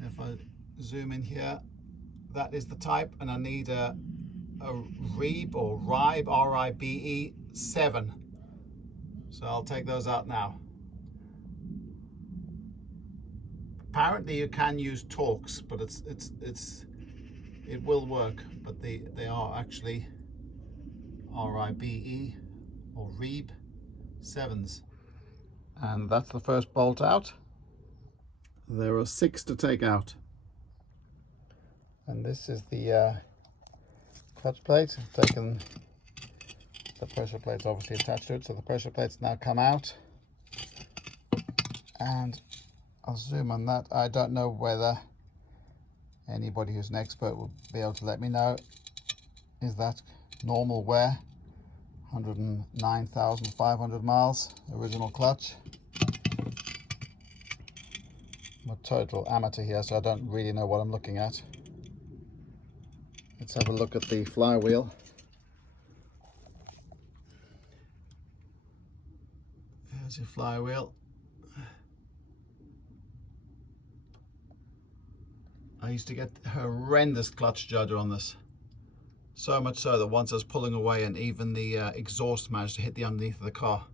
If I zoom in here, that is the type, and I need a RIBE or RIBE, R-I-B-E 7. So I'll take those out now. Apparently you can use Torx, but it will work, but they are actually RIBE or RIBE 7s. And that's the first bolt out. There are 6 to take out. And this is the clutch plate. I've taken the pressure plate's obviously attached to it, so the pressure plate's now come out. And I'll zoom on that. I don't know whether anybody who's an expert will be able to let me know. Is that normal wear? 109,500 miles, original clutch. I'm a total amateur here, so I don't really know what I'm looking at. Let's have a look at the flywheel. There's your flywheel. I used to get horrendous clutch judder on this. So much so that once I was pulling away and even the exhaust managed to hit the underneath of the car.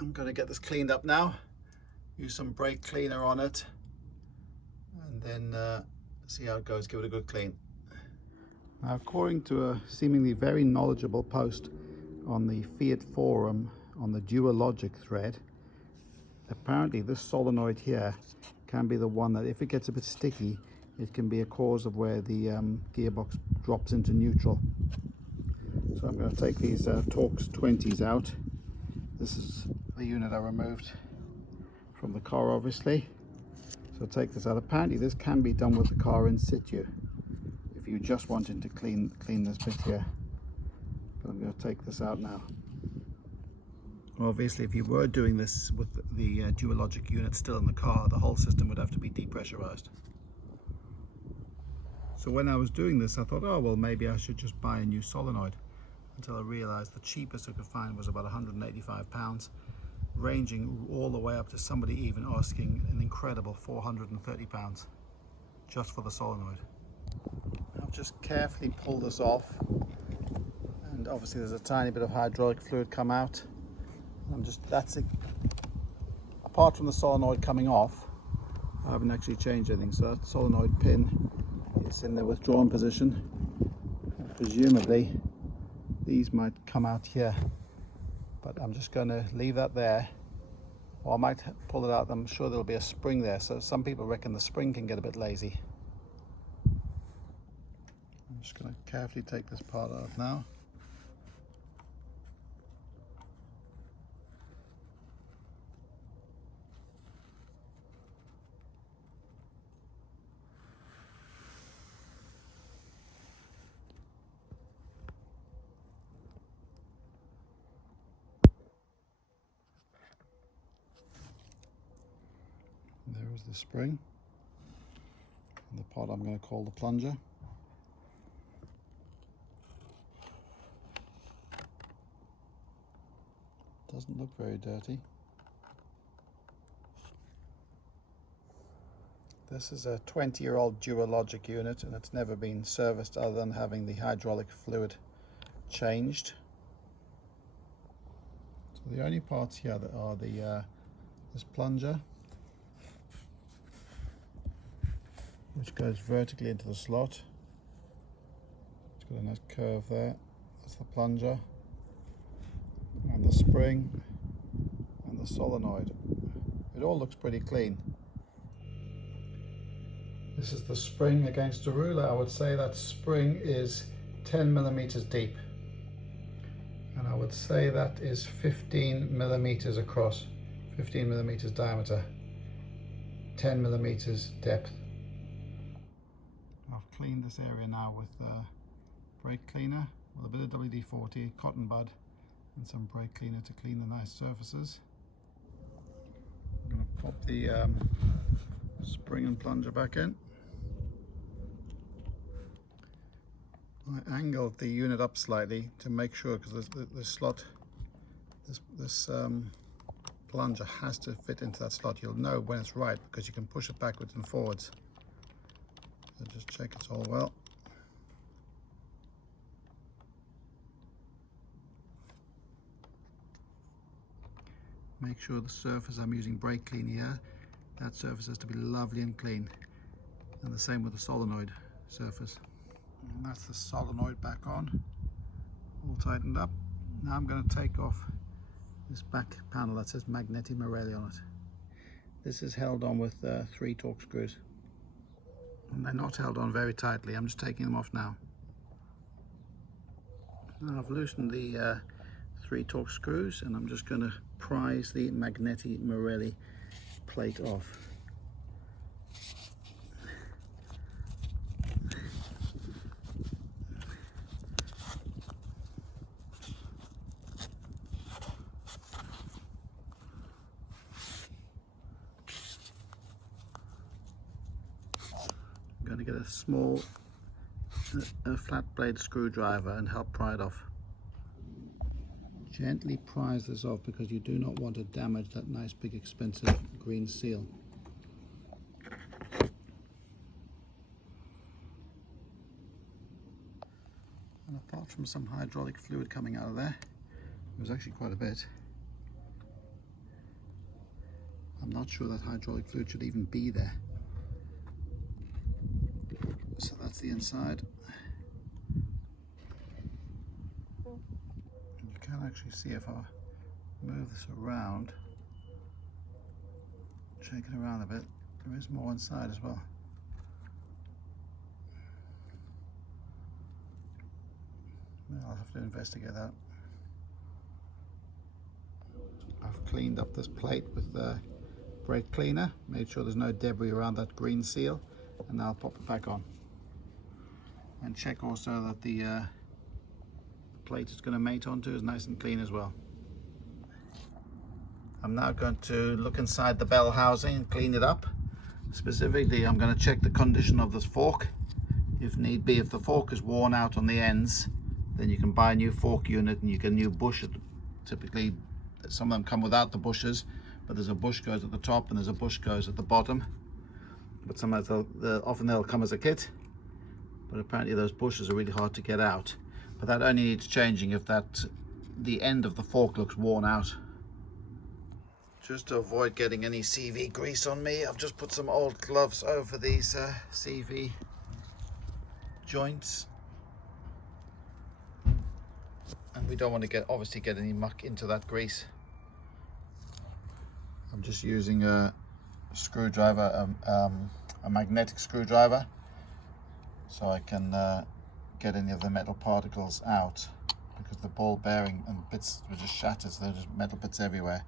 I'm going to get this cleaned up now. Use some brake cleaner on it. And then see how it goes, give it a good clean. Now, according to a seemingly very knowledgeable post on the Fiat forum on the Dualogic thread, apparently this solenoid here can be the one that, if it gets a bit sticky, it can be a cause of where the gearbox drops into neutral. So I'm going to take these Torx 20s out. This is the unit I removed from the car, obviously. So take this out. Apparently this can be done with the car in situ if you just wanted to clean this bit here. But I'm going to take this out now. Obviously, if you were doing this with the Dualogic unit still in the car, the whole system would have to be depressurized. So when I was doing this, I thought, oh well, maybe I should just buy a new solenoid, until I realized the cheapest I could find was about £185, ranging all the way up to somebody even asking an incredible £430 just for the solenoid. I've just carefully pulled this off, and obviously there's a tiny bit of hydraulic fluid come out. That's it. Apart from the solenoid coming off, I haven't actually changed anything. So that solenoid pin is in the withdrawn position. And presumably these might come out here, but I'm just going to leave that there, or I might pull it out. I'm sure there'll be a spring there, so some people reckon the spring can get a bit lazy. I'm just going to carefully take this part out now. There is the spring, and the part I'm going to call the plunger. Doesn't look very dirty. This is a 20-year-old Dualogic unit, and it's never been serviced other than having the hydraulic fluid changed. So the only parts here that are this plunger, which goes vertically into the slot. It's got a nice curve there. That's the plunger, and the spring, and the solenoid. It all looks pretty clean. This is the spring against the ruler. I would say that spring is 10 millimeters deep, and I would say that is 15 millimeters across, 15 millimeters diameter, 10 millimeters depth. I've cleaned this area now with brake cleaner, with a bit of WD-40, cotton bud, and some brake cleaner to clean the nice surfaces. I'm going to pop the spring and plunger back in. I angled the unit up slightly to make sure, because the slot, this plunger has to fit into that slot. You'll know when it's right because you can push it backwards and forwards. So just check it's all well. Make sure the surface, I'm using brake clean here, that surface has to be lovely and clean, and the same with the solenoid surface. And that's the solenoid back on, all tightened up. Now I'm going to take off this back panel that says Magneti Marelli on it. This is held on with 3 Torx screws, and they're not held on very tightly. I'm just taking them off now. Now I've loosened the 3 Torx screws, and I'm just going to prise the Magneti Marelli plate off. I'm going to get a small flat blade screwdriver and help pry it off. Gently prise this off because you do not want to damage that nice big expensive green seal. And apart from some hydraulic fluid coming out of there, it was actually quite a bit. I'm not sure that hydraulic fluid should even be there. So that's the inside. You can actually see if I move this around, shake it around a bit, there is more inside as well. I'll have to investigate that. I've cleaned up this plate with the brake cleaner, made sure there's no debris around that green seal, and now I'll pop it back on. And check also that the plate it's going to mate onto is nice and clean as well. I'm now going to look inside the bell housing and clean it up. Specifically, I'm going to check the condition of this fork. If need be, if the fork is worn out on the ends, then you can buy a new fork unit and you get a new bush. Typically, some of them come without the bushes, but there's a bush goes at the top and there's a bush goes at the bottom. But sometimes often they'll come as a kit. But apparently those bushes are really hard to get out. But that only needs changing if the end of the fork looks worn out. Just to avoid getting any CV grease on me, I've just put some old gloves over these CV joints. And we don't want to obviously get any muck into that grease. I'm just using a screwdriver, a magnetic screwdriver, so I can get any of the metal particles out, because the ball bearing and bits were just shattered, so there's just metal bits everywhere.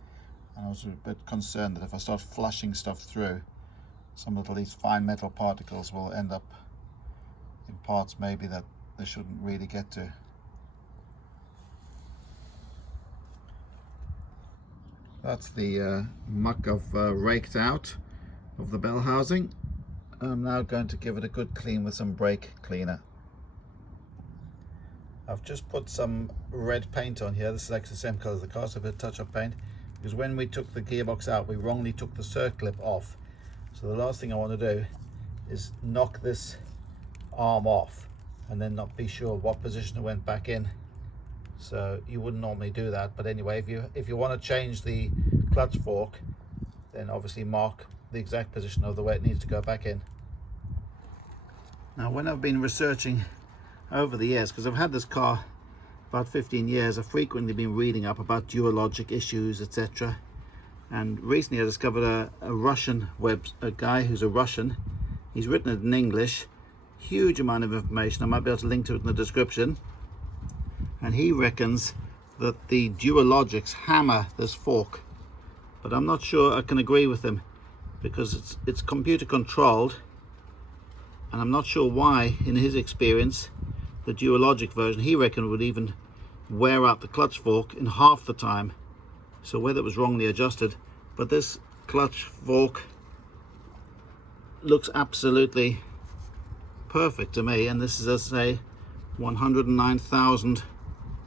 And I was a bit concerned that if I start flushing stuff through, some of these fine metal particles will end up in parts maybe that they shouldn't really get to. That's the muck I've raked out of the bell housing. I'm now going to give it a good clean with some brake cleaner. I've just put some red paint on here. This is actually the same color as the car, so a bit of touch-up paint. Because when we took the gearbox out, we wrongly took the circlip off. So the last thing I want to do is knock this arm off and then not be sure what position it went back in. So you wouldn't normally do that, but anyway, if you want to change the clutch fork, then obviously mark the exact position of the way it needs to go back in. Now, when I've been researching over the years, because I've had this car about 15 years, I've frequently been reading up about Dualogic issues, etc. And recently I discovered a Russian a guy who's a Russian. He's written it in English, huge amount of information. I might be able to link to it in the description. And he reckons that the Dualogics hammer this fork, but I'm not sure I can agree with him, because it's computer controlled, and I'm not sure why, in his experience, the Dualogic version, he reckoned, would even wear out the clutch fork in half the time. So whether it was wrongly adjusted, but this clutch fork looks absolutely perfect to me, and this is, as I say, 109,000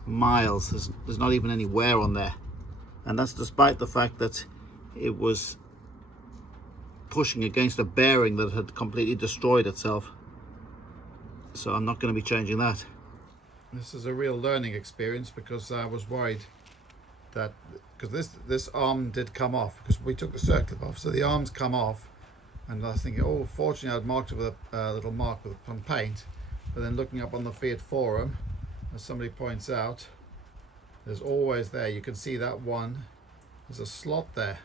miles. There's not even any wear on there, and that's despite the fact that it was pushing against a bearing that had completely destroyed itself. So I'm not going to be changing that. This is a real learning experience, because I was worried that, because this arm did come off, because we took the circlip off, so the arms come off, and I was thinking, oh, fortunately I'd marked it with a little mark with some paint. But then looking up on the Fiat forum, as somebody points out, there's always there, you can see that one, there's a slot there,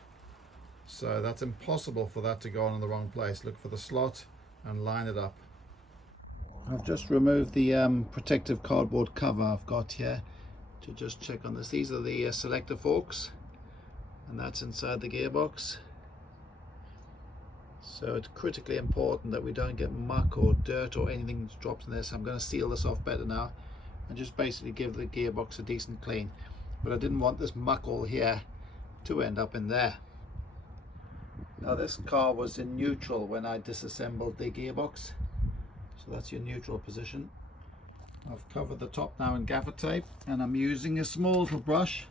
so that's impossible for that to go on in the wrong place. Look for the slot and line it up. I've just removed the protective cardboard cover I've got here to just check on this. These are the selector forks, and that's inside the gearbox. So it's critically important that we don't get muck or dirt or anything that's dropped in there. So I'm going to seal this off better now and just basically give the gearbox a decent clean. But I didn't want this muck all here to end up in there. Now, this car was in neutral when I disassembled the gearbox. So that's your neutral position. I've covered the top now in gaffer tape, and I'm using a small little brush.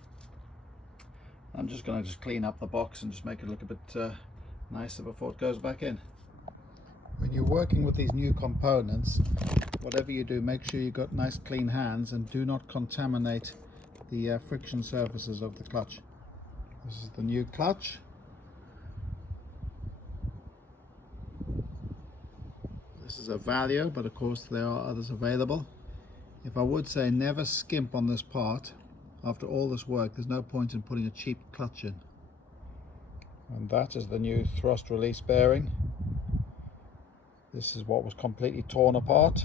I'm just going to clean up the box and just make it look a bit nicer before it goes back in. When you're working with these new components, whatever you do, make sure you've got nice clean hands and do not contaminate the friction surfaces of the clutch. This is the new clutch. This is a Valio, but of course there are others available. If I would say, never skimp on this part. After all this work, there's no point in putting a cheap clutch in. And that is the new thrust release bearing. This is what was completely torn apart.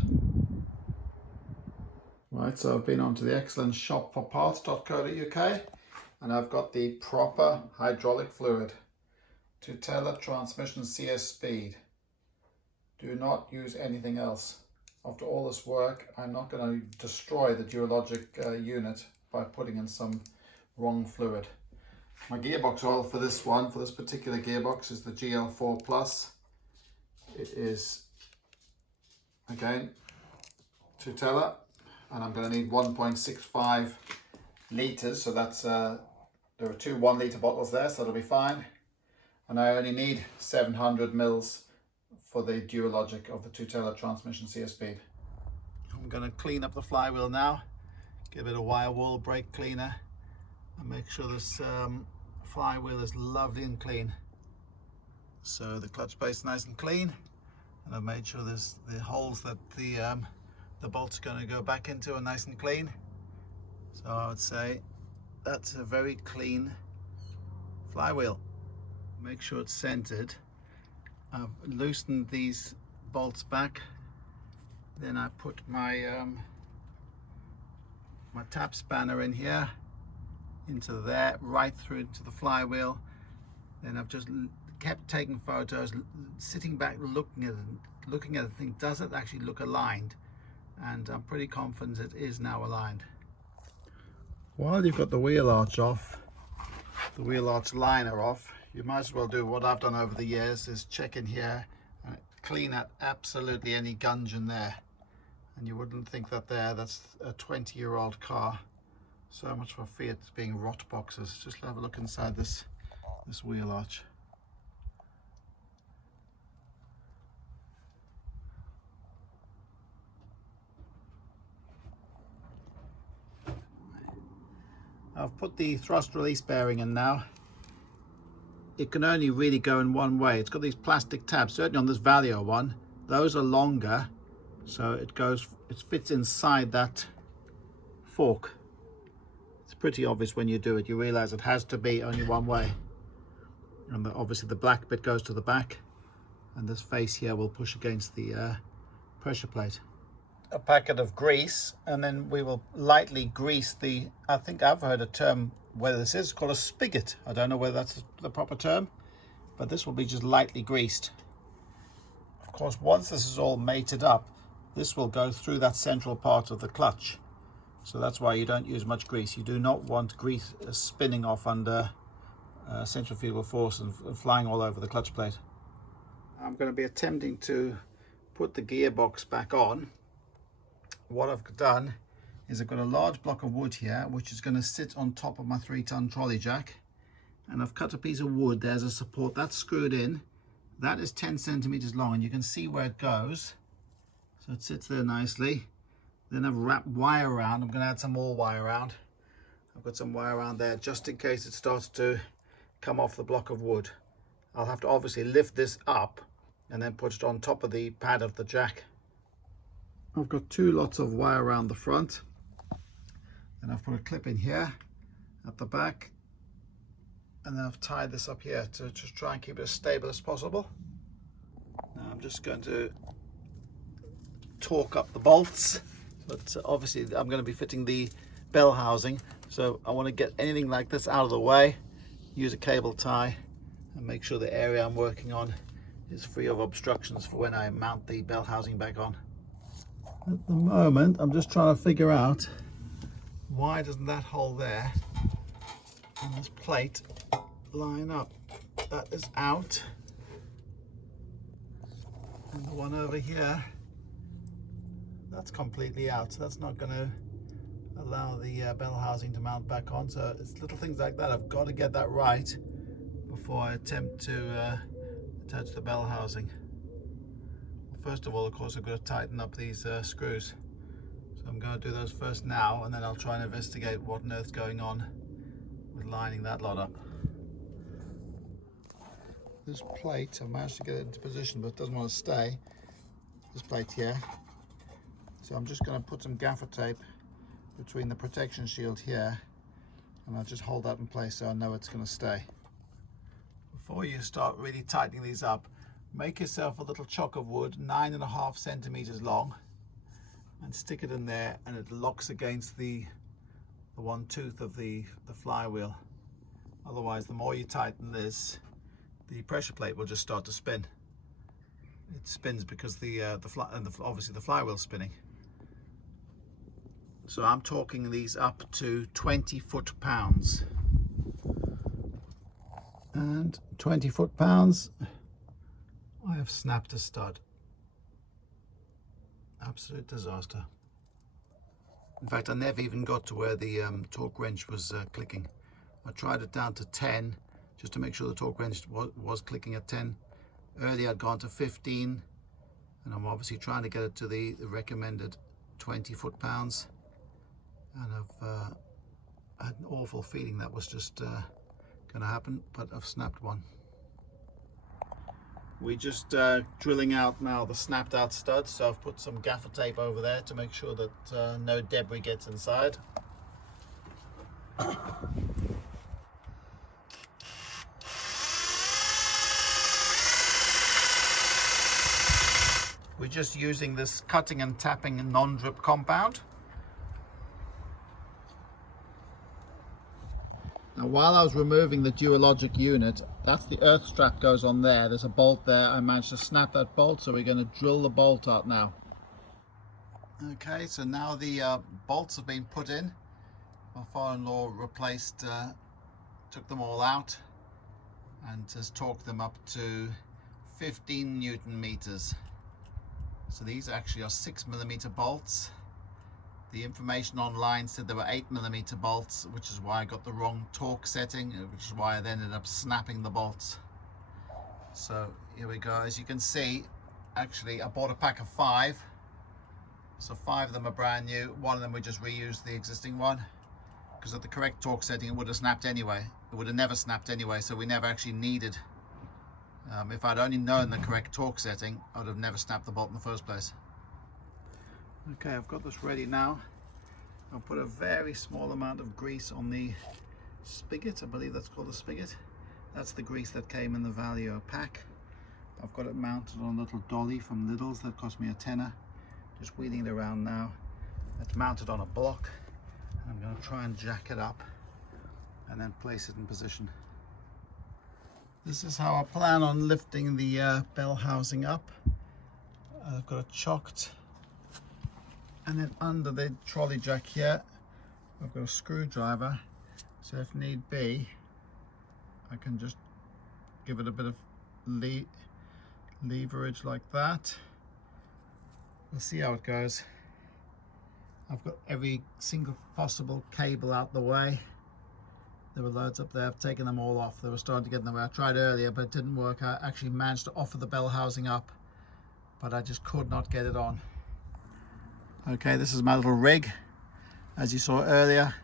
Right, so I've been onto the excellent shop for parts.co.uk and I've got the proper hydraulic fluid. Tutela transmission CS speed. Do not use anything else. After all this work, I'm not going to destroy the Dualogic unit by putting in some wrong fluid. My gearbox oil for this particular gearbox, is the GL4 Plus. It is, again, Tutela, and I'm going to need 1.65 litres, so that's, there are two 1 litre bottles there, so that'll be fine. And I only need 700 mils for the Dualogic of the Tutela transmission CS speed. I'm going to clean up the flywheel now, get a bit of wire wool, brake cleaner, and make sure this flywheel is lovely and clean. So the clutch plate is nice and clean, and I've made sure there's the holes that the bolt's going to go back into are nice and clean. So I would say that's a very clean flywheel. Make sure it's centered. I've loosened these bolts back. Then I put my my tap spanner in here, into there, right through into the flywheel. Then I've just kept taking photos, sitting back, looking at the thing. Does it actually look aligned? And I'm pretty confident it is now aligned. While you've got the wheel arch off, the wheel arch liner off, you might as well do what I've done over the years, is check in here and clean out absolutely any gunge in there. And you wouldn't think that that's a 20-year-old car. So much for Fiat being rot boxes. Just have a look inside this wheel arch. I've put the thrust release bearing in now. It can only really go in one way. It's got these plastic tabs, certainly on this Valio one. Those are longer, so it fits inside that fork. It's pretty obvious when you do it. You realize it has to be only one way. And obviously the black bit goes to the back, and this face here will push against the pressure plate. A packet of grease, and then we will lightly grease the, I think I've heard a term, whether this is called a spigot. I don't know whether that's the proper term, but this will be just lightly greased. Of course, once this is all mated up, this will go through that central part of the clutch. So that's why you don't use much grease. You do not want grease spinning off under centrifugal force and flying all over the clutch plate. I'm going to be attempting to put the gearbox back on. What I've done is I've got a large block of wood here, which is going to sit on top of my 3-ton trolley jack, and I've cut a piece of wood. There's a support that's screwed in. That is 10 centimeters long, and you can see where it goes. So it sits there nicely. Then I've wrapped wire around. I'm going to add some more wire around. I've got some wire around there just in case it starts to come off the block of wood. I'll have to obviously lift this up and then put it on top of the pad of the jack. I've got 2 lots of wire around the front, and I've put a clip in here at the back, and then I've tied this up here to just try and keep it as stable as possible. Now I'm just going to torque up the bolts, but obviously I'm going to be fitting the bell housing, so I want to get anything like this out of the way, use a cable tie, and make sure the area I'm working on is free of obstructions for when I mount the bell housing back on. At the moment, I'm just trying to figure out why doesn't that hole there and this plate line up. That is out, and the one over here, that's completely out. So that's not going to allow the bell housing to mount back on. So it's little things like that. I've got to get that right before I attempt to attach the bell housing. First of all, of course, I've got to tighten up these screws. So I'm going to do those first now, and then I'll try and investigate what on earth's going on with lining that lot up. This plate, I managed to get it into position, but it doesn't want to stay. This plate here. So I'm just going to put some gaffer tape between the protection shield here, and I'll just hold that in place so I know it's going to stay. Before you start really tightening these up, make yourself a little chock of wood, 9.5 centimeters long, and stick it in there, and it locks against the one tooth of the flywheel. Otherwise, the more you tighten this, the pressure plate will just start to spin. It spins because obviously the flywheel's spinning. So I'm talking these up to 20 foot-pounds. And 20 foot-pounds, I have snapped a stud. Absolute disaster. In fact, I never even got to where the torque wrench was clicking. I tried it down to 10 just to make sure the torque wrench was clicking at 10. Earlier I'd gone to 15, and I'm obviously trying to get it to the recommended 20 foot-pounds. And I've had an awful feeling that was just going to happen, but I've snapped one. We're just drilling out now the snapped out studs, so I've put some gaffer tape over there to make sure that no debris gets inside. We're just using this cutting and tapping non-drip compound. Now, while I was removing the Dualogic unit, that's the earth strap goes on there. There's a bolt there. I managed to snap that bolt, so we're going to drill the bolt out now. Okay, so now the bolts have been put in. My father-in-law replaced, took them all out and has torqued them up to 15 Newton meters. So these actually are 6mm bolts. The information online said there were 8mm bolts, which is why I got the wrong torque setting, which is why I then ended up snapping the bolts. So here we go. As you can see, actually I bought a pack of 5. So 5 of them are brand new. One of them we just reused the existing one, because at the correct torque setting it would have snapped anyway. It would have never snapped anyway, so we never actually needed. If I'd only known the correct torque setting, I would have never snapped the bolt in the first place. Okay, I've got this ready now. I'll put a very small amount of grease on the spigot. I believe that's called a spigot. That's the grease that came in the Valio pack. I've got it mounted on a little dolly from Lidl's that cost me a tenner. Just wheeling it around now. It's mounted on a block. I'm going to try and jack it up and then place it in position. This is how I plan on lifting the bell housing up. I've got it chocked, and then under the trolley jack here I've got a screwdriver, so if need be I can just give it a bit of leverage like that. We'll see how it goes. I've got every single possible cable out the way. There were loads up there. I've taken them all off. They were starting to get in the way. I tried earlier, but it didn't work. I actually managed to offer the bell housing up, but I just could not get it on. Okay, this is my little rig. As you saw earlier,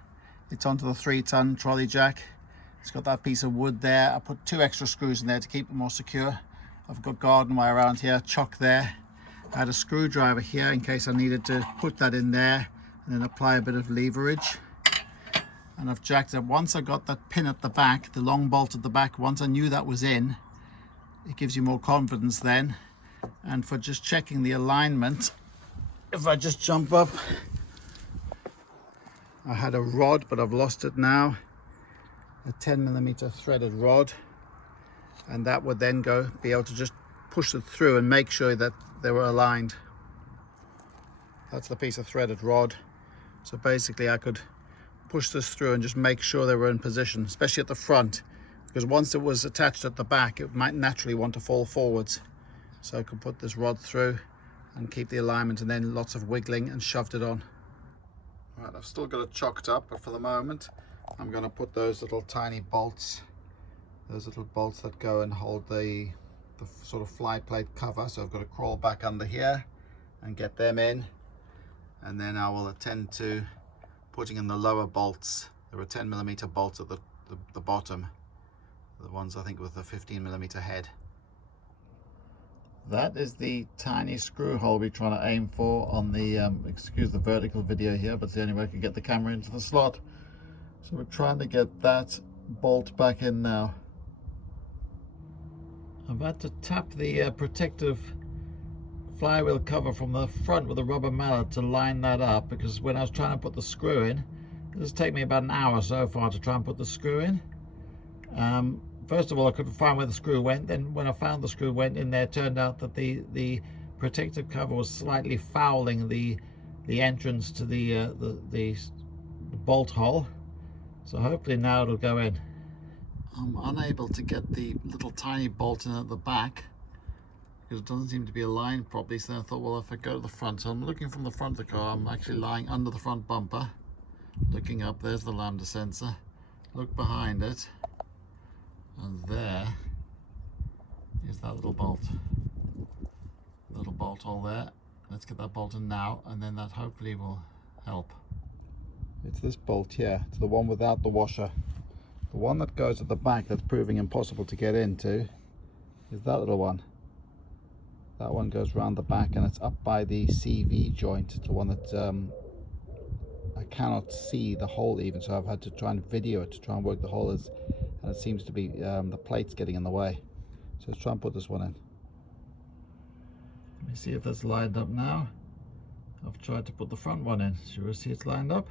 it's onto the 3-ton trolley jack. It's got that piece of wood there. I put 2 extra screws in there to keep it more secure. I've got garden wire around here, chock there. I had a screwdriver here in case I needed to put that in there and then apply a bit of leverage. And I've jacked it up. Once I got that pin at the back, the long bolt at the back, once I knew that was in, it gives you more confidence then. And for just checking the alignment, if I just jump up, I had a rod, but I've lost it now, a 10mm threaded rod, and that would then be able to just push it through and make sure that they were aligned. That's the piece of threaded rod. So basically I could push this through and just make sure they were in position, especially at the front, because once it was attached at the back it might naturally want to fall forwards. So I could put this rod through and keep the alignment, and then lots of wiggling, and shoved it on. Right, I've still got it chocked up, but for the moment I'm going to put those little tiny bolts, those little bolts that go and hold the sort of fly plate cover. So I've got to crawl back under here and get them in, and then I will attend to putting in the lower bolts. There are 10mm bolts at the bottom, the ones I think with the 15mm head. That is the tiny screw hole we're trying to aim for on the, excuse the vertical video here, but it's the only way I can get the camera into the slot. So we're trying to get that bolt back in now. I'm about to tap the protective flywheel cover from the front with a rubber mallet to line that up, because when I was trying to put the screw in, this has taken me about an hour so far to try and put the screw in. First of all, I couldn't find where the screw went. Then when I found the screw went in there, it turned out that the protective cover was slightly fouling the entrance to the bolt hole. So hopefully now it'll go in. I'm unable to get the little tiny bolt in at the back because it doesn't seem to be aligned properly. So I thought, well, if I go to the front, so I'm looking from the front of the car. I'm actually lying under the front bumper, looking up. There's the lambda sensor. Look behind it, and there is that little bolt hole there. Let's get that bolt in now, and then that hopefully will help. It's this bolt here. It's the one without the washer. The one that goes at the back that's proving impossible to get into is that little one. That one goes round the back and it's up by the CV joint. It's the one that I cannot see the hole even, so I've had to try and video it to try and work the hole, and it seems to be the plate's getting in the way. So let's try and put this one in. Let me see if that's lined up now. I've tried to put the front one in. Should we see it's lined up?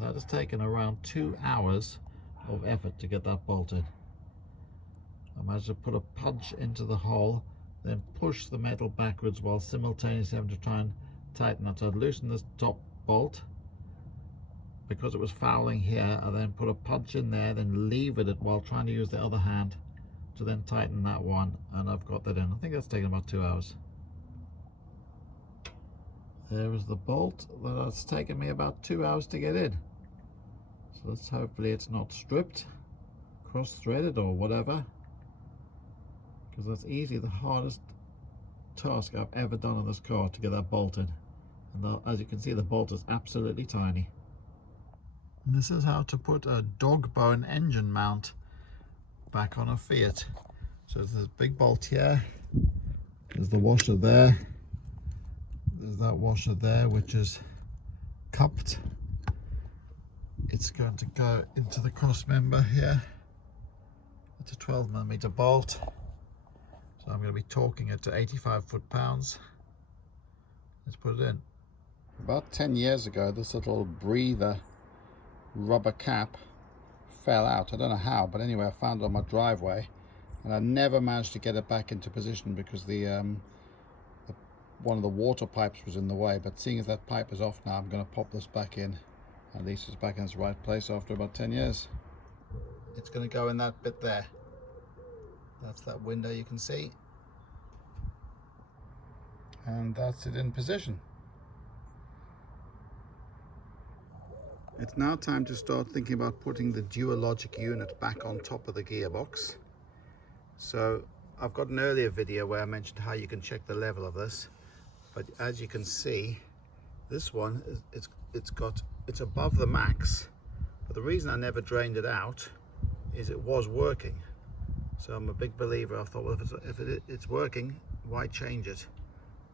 That has taken around 2 hours of effort to get that bolt in. I managed to put a punch into the hole, then push the metal backwards while simultaneously having to try and tighten that. So I'd loosen this top bolt because it was fouling here. I then put a punch in there, then levered it while trying to use the other hand to then tighten that one, and I've got that in. I think that's taken about 2 hours. There is the bolt that has taken me about 2 hours to get in. So let's hopefully it's not stripped, cross-threaded or whatever, because that's easily the hardest task I've ever done on this car, to get that bolt in. And as you can see, the bolt is absolutely tiny. And this is how to put a dog bone engine mount back on a Fiat. So there's this big bolt here, there's the washer there, there's that washer there which is cupped. It's going to go into the cross member here. It's a 12mm bolt, so I'm going to be torquing it to 85 foot-pounds. Let's put it in. About 10 years ago, this little breather rubber cap fell out. I don't know how, but anyway, I found it on my driveway, and I never managed to get it back into position because one of the water pipes was in the way. But seeing as that pipe is off now, I'm going to pop this back in. At least it's back in its right place after about 10 years. It's going to go in that bit there. That's that window you can see. And that's it in position. It's now time to start thinking about putting the Dualogic unit back on top of the gearbox. So I've got an earlier video where I mentioned how you can check the level of this, but as you can see, this one it's above the max. But the reason I never drained it out is it was working. So I'm a big believer. I thought, well, if it's working, why change it?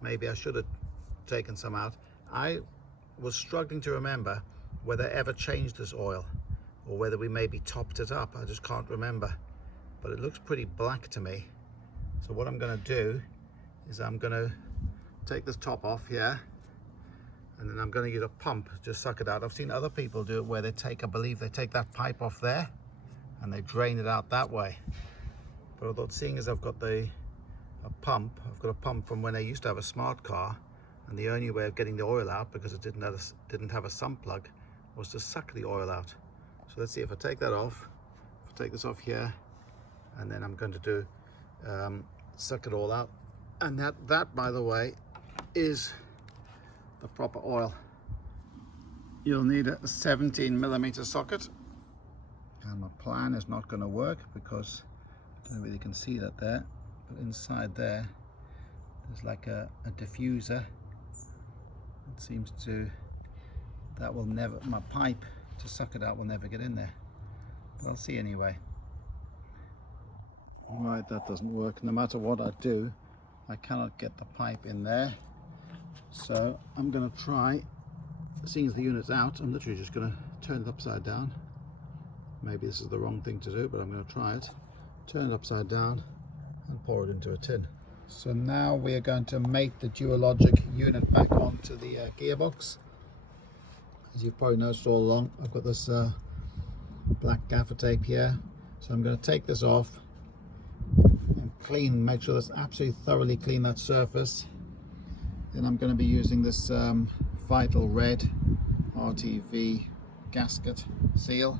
Maybe I should have taken some out. I was struggling to remember whether I ever changed this oil or whether we maybe topped it up. I just can't remember, but it looks pretty black to me. So what I'm going to do is I'm going to take this top off here, and then I'm going to use a pump to suck it out. I've seen other people do it where they take, I believe they take that pipe off there and they drain it out that way. But I thought, seeing as I've got a pump from when I used to have a smart car, and the only way of getting the oil out, because it didn't have a sump plug, was to suck the oil out. So let's see if I take that off. If I take this off here, and then I'm going to do suck it all out. And that by the way is the proper oil. You'll need a 17mm socket, and my plan is not going to work because I don't know whether you can see that there, but inside there's like a diffuser. It seems to, that will never, my pipe to suck it out will never get in there, but I'll see anyway. Right, that doesn't work. No matter what I do, I cannot get the pipe in there, so I'm going to try seeing as the unit's out, I'm literally just going to turn it upside down. Maybe this is the wrong thing to do, but I'm going to try it. Turn it upside down and pour it into a tin. So now we are going to mate the Dualogic unit back onto the gearbox. As you've probably noticed all along, I've got this black gaffer tape here. So I'm going to take this off and clean, make sure that's absolutely thoroughly clean, that surface. Then I'm going to be using this Vital Red RTV gasket seal,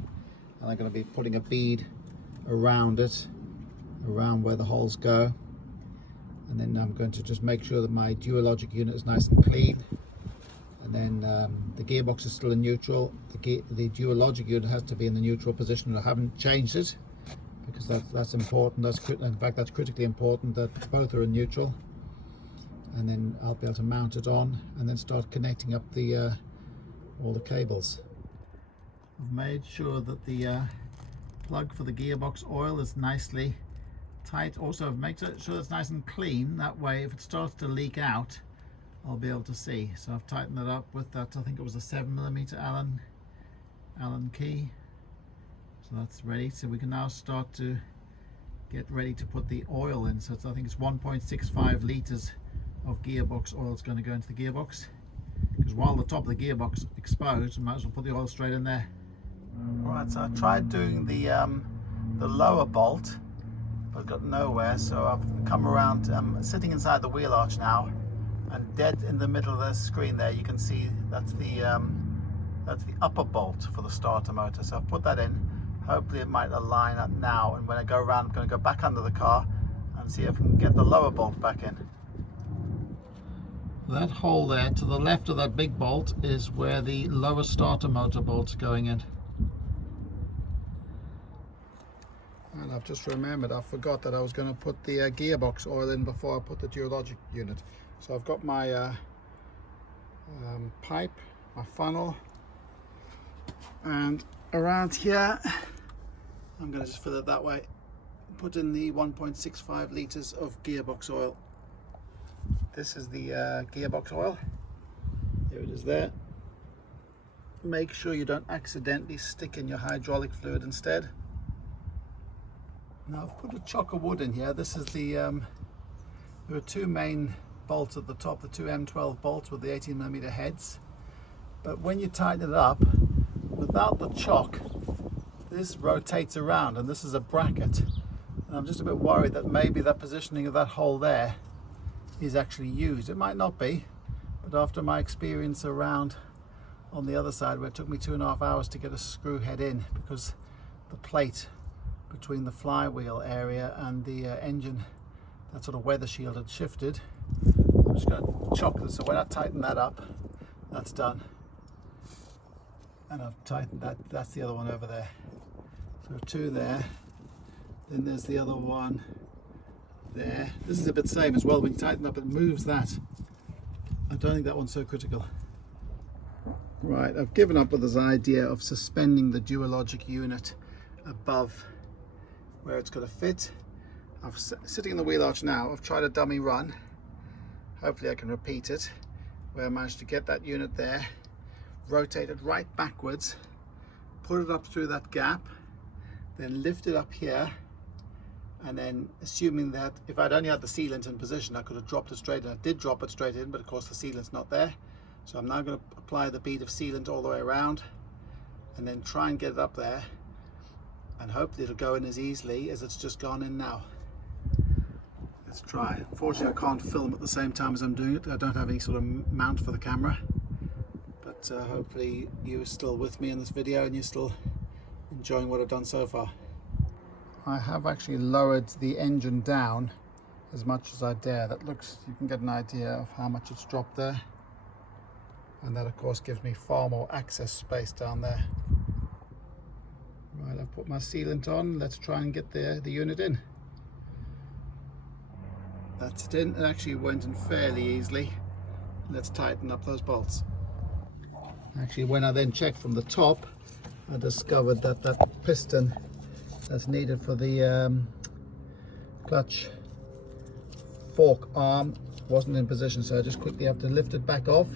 and I'm going to be putting a bead around it, around where the holes go, and then I'm going to just make sure that my Dualogic unit is nice and clean. And then the gearbox is still in neutral. The Dualogic unit has to be in the neutral position. I haven't changed it because that's important. In fact, that's critically important that both are in neutral. And then I'll be able to mount it on and then start connecting up the all the cables. I've made sure that the plug for the gearbox oil is nicely tight. Also, I've made sure it's nice and clean. That way, if it starts to leak out, I'll be able to see. So I've tightened it up with that, I think it was a 7mm Allen key. So that's ready. So we can now start to get ready to put the oil in. So I think it's 1.65 litres of gearbox oil is going to go into the gearbox. Because while the top of the gearbox is exposed, I might as well put the oil straight in there. Right, so I tried doing the lower bolt, but got nowhere. So I've come around, sitting inside the wheel arch now. And dead in the middle of the screen there, you can see that's the upper bolt for the starter motor. So I've put that in. Hopefully it might align up now. And when I go around, I'm going to go back under the car and see if I can get the lower bolt back in. That hole there to the left of that big bolt is where the lower starter motor bolt's going in. And I've just remembered, I forgot that I was going to put the gearbox oil in before I put the Dualogic unit. So I've got my pipe, my funnel, and around here I'm going to just fill it that way. Put in the 1.65 litres of gearbox oil. This is the gearbox oil. There it is there. Make sure you don't accidentally stick in your hydraulic fluid instead. Now I've put a chock of wood in here. This is the, there are two main bolts at the top, the two M12 bolts with the 18mm heads. But when you tighten it up, without the chock, this rotates around, and this is a bracket. And I'm just a bit worried that maybe that positioning of that hole there is actually used. It might not be, but after my experience around on the other side, where it took me 2.5 hours to get a screw head in because the plate between the flywheel area and the engine, that sort of weather shield had shifted. I'm just going to chock this, so when I tighten that up, that's done. And I've tightened that, that's the other one over there. So two there, then there's the other one there. This is a bit same as well. When you tighten up, it moves that. I don't think that one's so critical. Right, I've given up with this idea of suspending the Dualogic unit above where it's going to fit. I'm sitting in the wheel arch now. I've tried a dummy run. Hopefully I can repeat it, where I managed to get that unit there, rotate it right backwards, put it up through that gap, then lift it up here, and then assuming that if I'd only had the sealant in position, I could have dropped it straight in. I did drop it straight in, but of course the sealant's not there. So I'm now going to apply the bead of sealant all the way around and then try and get it up there, and hopefully it'll go in as easily as it's just gone in now. Let's try. Unfortunately I can't film at the same time as I'm doing it. I don't have any sort of mount for the camera, but hopefully you're still with me in this video and you're still enjoying what I've done so far. I have actually lowered the engine down as much as I dare. That looks, you can get an idea of how much it's dropped there, and that of course gives me far more access space down there. Right, I've put my sealant on. Let's try and get the unit in. That's it in. It actually went in fairly easily. Let's tighten up those bolts. Actually, when I then checked from the top, I discovered that that piston that's needed for the clutch fork arm wasn't in position, so I just quickly have to lift it back off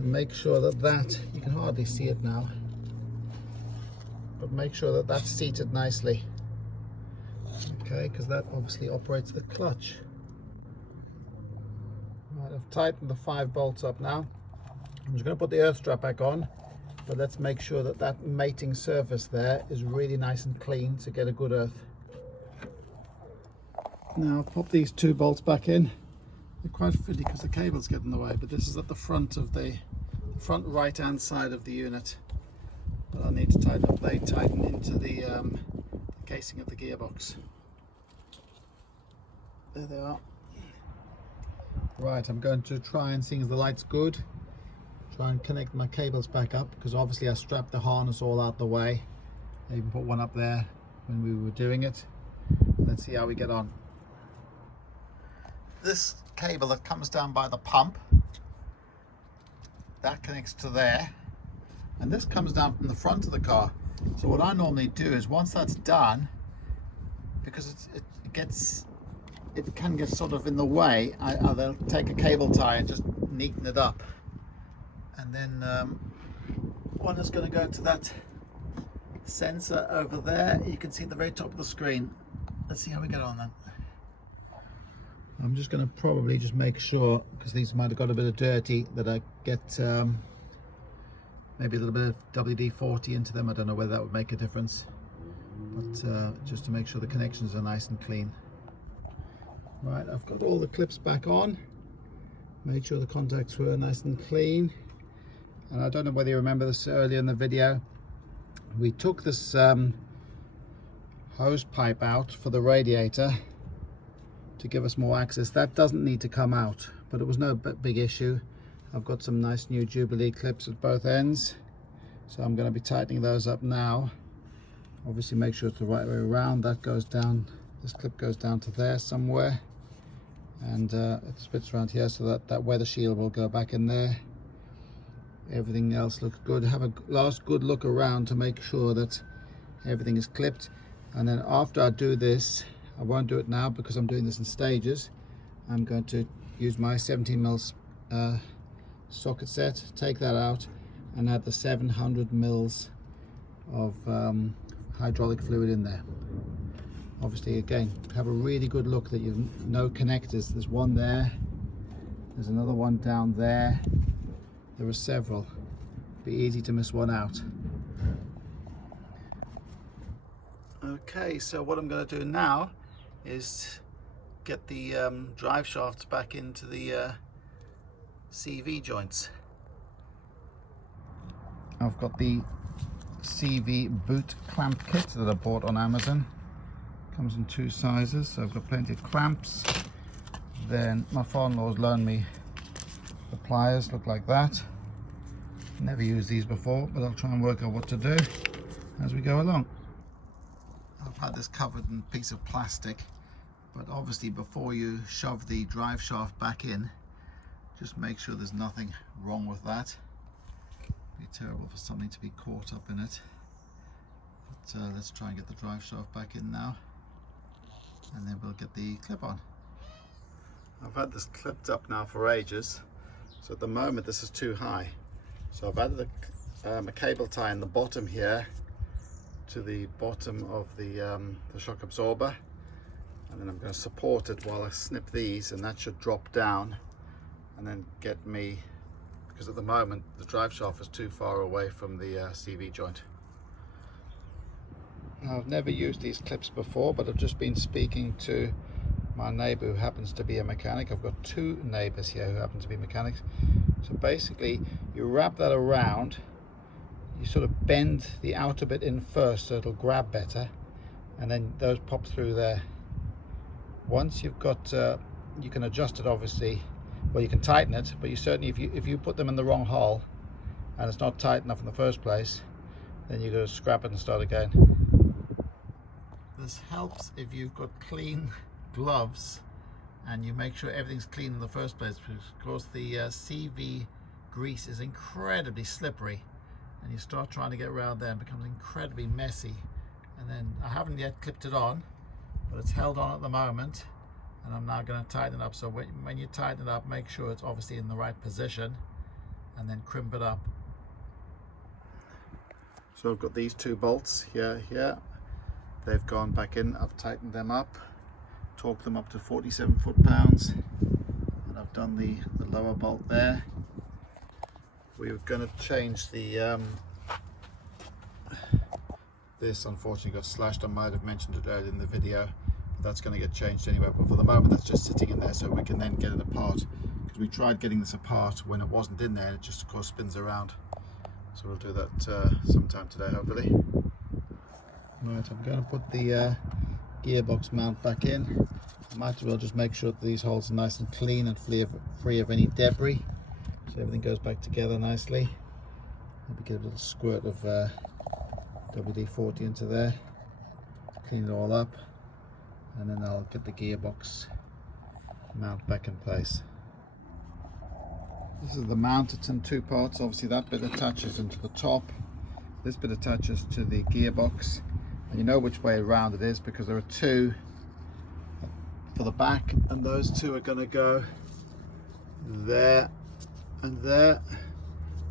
and make sure that you can hardly see it now, but make sure that that's seated nicely. Okay, because that obviously operates the clutch. Right, I've tightened the 5 bolts up now. I'm just going to put the earth strap back on, but let's make sure that that mating surface there is really nice and clean to get a good earth. Now I'll pop these 2 bolts back in. They're quite fiddly because the cables get in the way, but this is at the front of the front right hand side of the unit. But I need to tighten up. They tighten into the casing of the gearbox. There they are. Right, I'm going to try and, seeing as the light's good, try and connect my cables back up, because obviously I strapped the harness all out the way. I even put one up there when we were doing it. Let's see how we get on. This cable that comes down by the pump, that connects to there, and this comes down from the front of the car. So what I normally do is, once that's done, because it can get sort of in the way, I'll take a cable tie and just neaten it up, and then one is going to go to that sensor over there. You can see at the very top of the screen. Let's see how we get on then. I'm just going to probably just make sure, because these might have got a bit of dirty, that I get maybe a little bit of WD-40 into them. I don't know whether that would make a difference, but just to make sure the connections are nice and clean. Right, I've got all the clips back on, made sure the contacts were nice and clean. And I don't know whether you remember this earlier in the video, we took this hose pipe out for the radiator to give us more access. That doesn't need to come out, but it was no big issue. I've got some nice new Jubilee clips at both ends, so I'm going to be tightening those up now. Obviously make sure it's the right way around. That goes down, this clip goes down to there somewhere, and it fits around here, so that weather shield will go back in there. Everything else looks good. Have a last good look around to make sure that everything is clipped, and then after I do this, I won't do it now because I'm doing this in stages. I'm going to use my 17mm socket set, take that out, and add the 700 mils of hydraulic fluid in there. Obviously, again, have a really good look that you know connectors. There's one there, there's another one down there, there are several. Be easy to miss one out. Okay, so what I'm going to do now is get the drive shafts back into the CV joints. I've got the CV boot clamp kit that I bought on Amazon. Comes in 2 sizes, so I've got plenty of clamps. Then my father-in-law's loaned me the pliers, look like that. Never used these before, but I'll try and work out what to do as we go along. I've had this covered in a piece of plastic, but obviously before you shove the drive shaft back in, just make sure there's nothing wrong with that. It'd be terrible for something to be caught up in it. But let's try and get the drive shaft back in now, and then we'll get the clip on. I've had this clipped up now for ages, so at the moment this is too high. So I've added a cable tie in the bottom here to the bottom of the shock absorber, and then I'm going to support it while I snip these, and that should drop down and then get me, because at the moment the drive shaft is too far away from the CV joint. Now, I've never used these clips before, but I've just been speaking to my neighbour who happens to be a mechanic. I've got 2 neighbours here who happen to be mechanics. So basically you wrap that around, you sort of bend the outer bit in first so it'll grab better, and then those pop through there. Once you've got you can adjust it, obviously, well, you can tighten it, but you certainly, if you put them in the wrong hole and it's not tight enough in the first place, then you've got to scrap it and start again. This helps if you've got clean gloves and you make sure everything's clean in the first place, because of course the CV grease is incredibly slippery, and you start trying to get around there and it becomes incredibly messy. And then I haven't yet clipped it on, but it's held on at the moment, and I'm now going to tighten it up. So when you tighten it up, make sure it's obviously in the right position, and then crimp it up. So I've got these two bolts here. They've gone back in. I've tightened them up, torqued them up to 47 foot-pounds, and I've done the lower bolt there. We were going to change the this unfortunately got slashed. I might have mentioned it earlier in the video, but that's going to get changed anyway. But for the moment, that's just sitting in there, so we can then get it apart. Because we tried getting this apart when it wasn't in there, and it just of course spins around. So we'll do that sometime today, hopefully. Right, I'm going to put the gearbox mount back in. I might as well just make sure that these holes are nice and clean and free of any debris, so everything goes back together nicely. Maybe get a little squirt of WD-40 into there, clean it all up, and then I'll get the gearbox mount back in place. This is the mount. It's in two parts. Obviously that bit attaches into the top, this bit attaches to the gearbox, and you know which way around it is because there are two for the back, and those two are going to go there and there,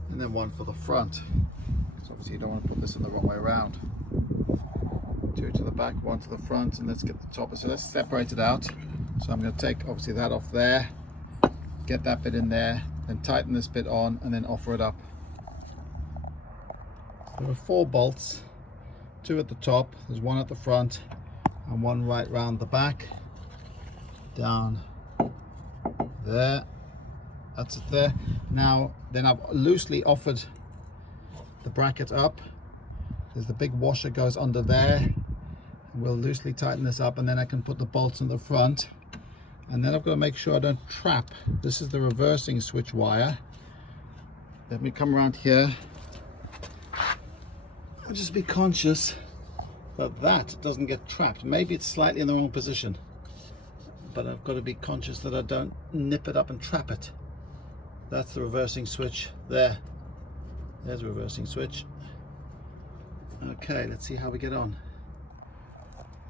and then one for the front. So obviously you don't want to put this in the wrong way around. Two to the back, one to the front, and let's get the top. So let's separate it out. So I'm going to take obviously that off there, get that bit in there, then tighten this bit on, and then offer it up. There are 4 bolts, 2 at the top, there's 1 at the front, and 1 right round the back. Down there, that's it there. Now then I've loosely offered the bracket up. There's the big washer goes under there. We'll loosely tighten this up, and then I can put the bolts in the front. And then I've got to make sure I don't trap. This is the reversing switch wire. Let me come around here. I'll just be conscious that that doesn't get trapped. Maybe it's slightly in the wrong position, but I've got to be conscious that I don't nip it up and trap it. That's the reversing switch there. There's a reversing switch. Okay, let's see how we get on.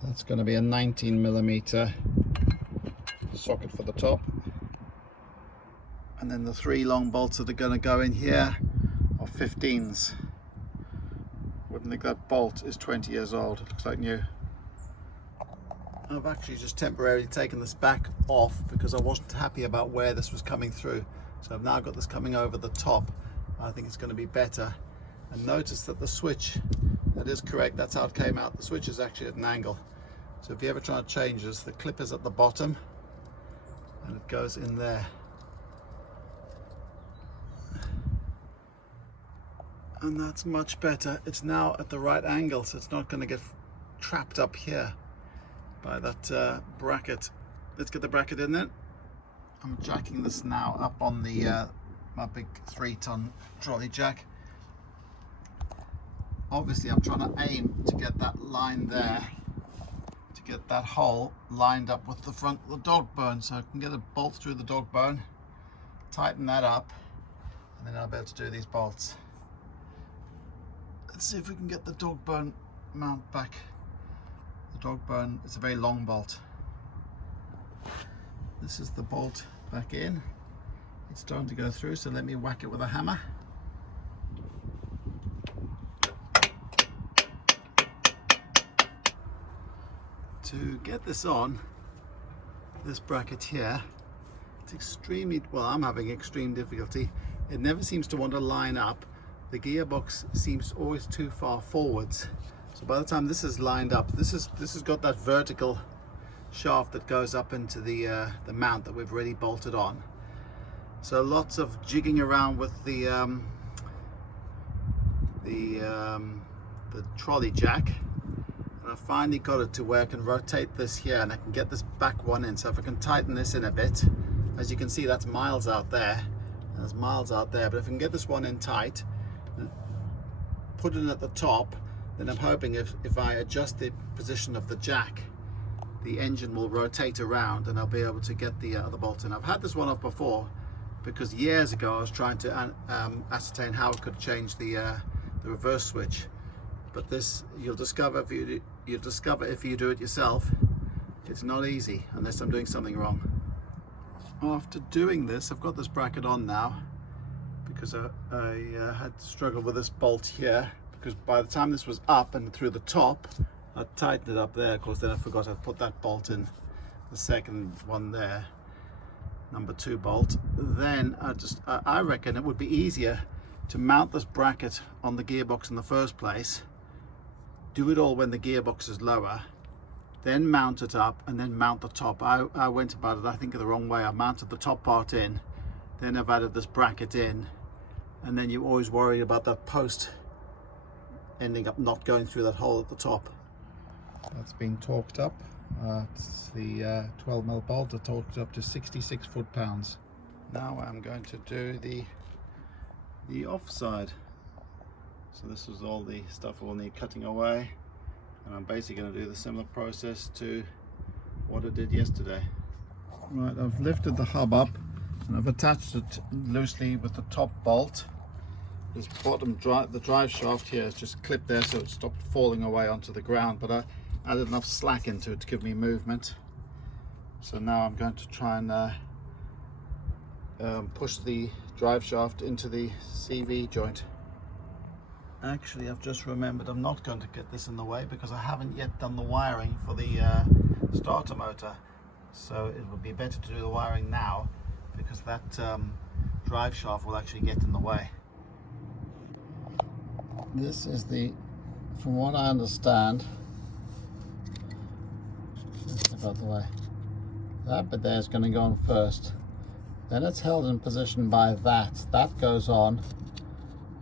That's going to be a 19mm socket for the top, and then the 3 long bolts that are going to go in here are 15s. Wouldn't think that bolt is 20 years old. It looks like new. I've actually just temporarily taken this back off because I wasn't happy about where this was coming through. So I've now got this coming over the top. I think it's going to be better. And notice that the switch, that is correct, that's how it came out. The switch is actually at an angle. So if you ever try to change this, the clip is at the bottom and it goes in there. And that's much better. It's now at the right angle, so it's not going to get trapped up here by that bracket. Let's get the bracket in then. I'm jacking this now up on the my big 3-ton trolley jack. Obviously I'm trying to aim to get that line there, to get that hole lined up with the front of the dog bone, so I can get a bolt through the dog bone, tighten that up, and then I'll be able to do these bolts. Let's see if we can get the dog bone mount back. The dog bone, it's a very long bolt. This is the bolt back in. It's starting to go through, so let me whack it with a hammer. To get this on, this bracket here, it's extremely, well, I'm having extreme difficulty. It never seems to want to line up. The gearbox seems always too far forwards. So by the time this is lined up, this has got that vertical shaft that goes up into the mount that we've already bolted on. So lots of jigging around with the trolley jack, and I finally got it to where I can rotate this here and I can get this back one in. So if I can tighten this in a bit, as you can see, that's miles out there, and there's miles out there, but if I can get this one in tight, put it at the top, then I'm hoping if I adjust the position of the jack, the engine will rotate around and I'll be able to get the other bolt in. I've had this one off before because years ago I was trying to ascertain how it could change the reverse switch, but this you'll discover if you do it yourself, it's not easy unless I'm doing something wrong. After doing this, I've got this bracket on now because I had struggled with this bolt here, because by the time this was up and through the top, I tightened it up there. Of course, then I forgot I'd put that bolt in, the second one there, number 2 bolt. Then I reckon it would be easier to mount this bracket on the gearbox in the first place, do it all when the gearbox is lower, then mount it up and then mount the top. I went about it, I think, the wrong way. I mounted the top part in, then I've added this bracket in, and then you always worry about that post ending up not going through that hole at the top. That's been torqued up. It's the 12mm bolt. I torqued it up to 66 foot-pounds. Now I'm going to do the offside. So this is all the stuff we'll need cutting away, and I'm basically going to do the similar process to what I did yesterday. Right, I've lifted the hub up and I've attached it loosely with the top bolt. This bottom the drive shaft here is just clipped there so it stopped falling away onto the ground, but I added enough slack into it to give me movement. So now I'm going to try and push the drive shaft into the CV joint. Actually, I've just remembered I'm not going to get this in the way because I haven't yet done the wiring for the starter motor. So it would be better to do the wiring now, because that drive shaft will actually get in the way. This is from what I understand, step out the way, that bit there is going to go on first. Then it's held in position by that goes on,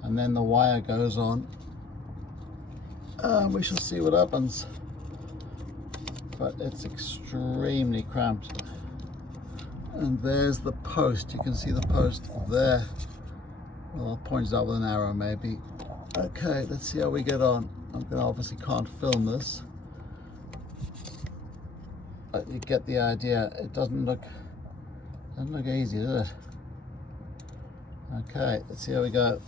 and then the wire goes on. We shall see what happens, but it's extremely cramped. And there's the post. You can see the post there. Well, I'll point it out with an arrow maybe. Okay, let's see how we get on. Obviously can't film this, but you get the idea. It doesn't look easy, does it? Okay, let's see how we go.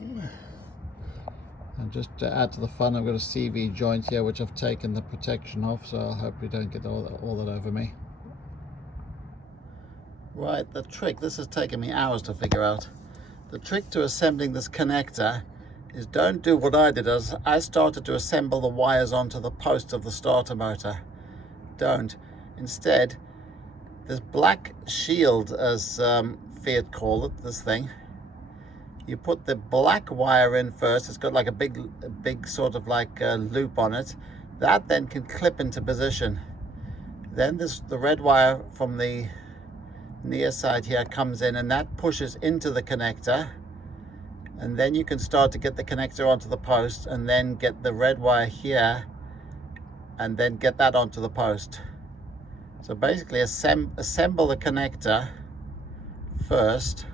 And just to add to the fun, I've got a CV joint here which I've taken the protection off, so I hope we don't get all that over me. Right, the trick, this has taken me hours to figure out. The trick to assembling this connector is, don't do what I did. As I started to assemble the wires onto the post of the starter motor. Don't. Instead, this black shield, as Fiat call it, this thing, you put the black wire in first. It's got like a big sort of like loop on it. That then can clip into position. Then the red wire from the near side here comes in, and that pushes into the connector, and then you can start to get the connector onto the post, and then get the red wire here and then get that onto the post. So basically assemble the connector first,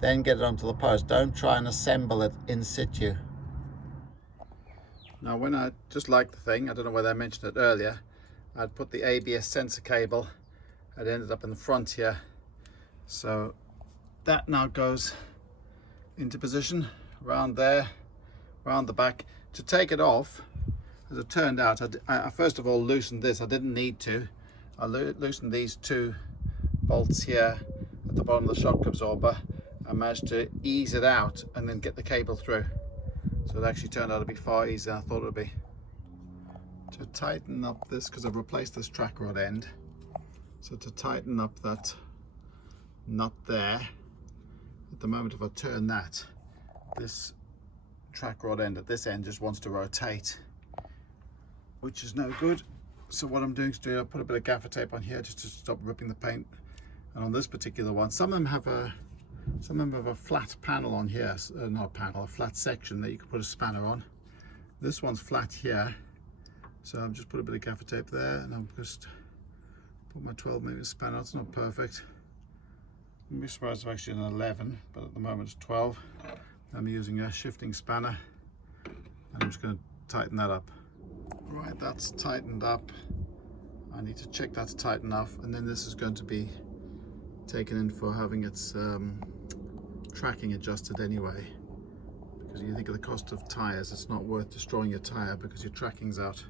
then get it onto the post. Don't try and assemble it in situ. Now, when I just like the thing, I don't know whether I mentioned it earlier, I'd put the ABS sensor cable, it ended up in the front here, so that now goes into position around there, around the back. To take it off, as it turned out, I first of all loosened this. I didn't need to. I loosened these 2 bolts here at the bottom of the shock absorber. I managed to ease it out and then get the cable through, so it actually turned out to be far easier than I thought it would be. To tighten up this, because I've replaced this track rod end, so to tighten up that nut there, at the moment if I turn that, this track rod end at this end just wants to rotate, which is no good. So what I'm doing is I put a bit of gaffer tape on here just to stop ripping the paint. And on this particular one, some of them have a flat panel on here, not a panel, a flat section that you can put a spanner on. This one's flat here, so I've just put a bit of gaffer tape there, and I'm just put my 12mm spanner. It's not perfect. I'd be surprised if actually an 11, but at the moment it's 12. I'm using a shifting spanner, and I'm just going to tighten that up. Right, that's tightened up. I need to check that's tight enough, and then this is going to be taken in for having its tracking adjusted anyway, because you think of the cost of tyres, it's not worth destroying your tyre because your tracking's out.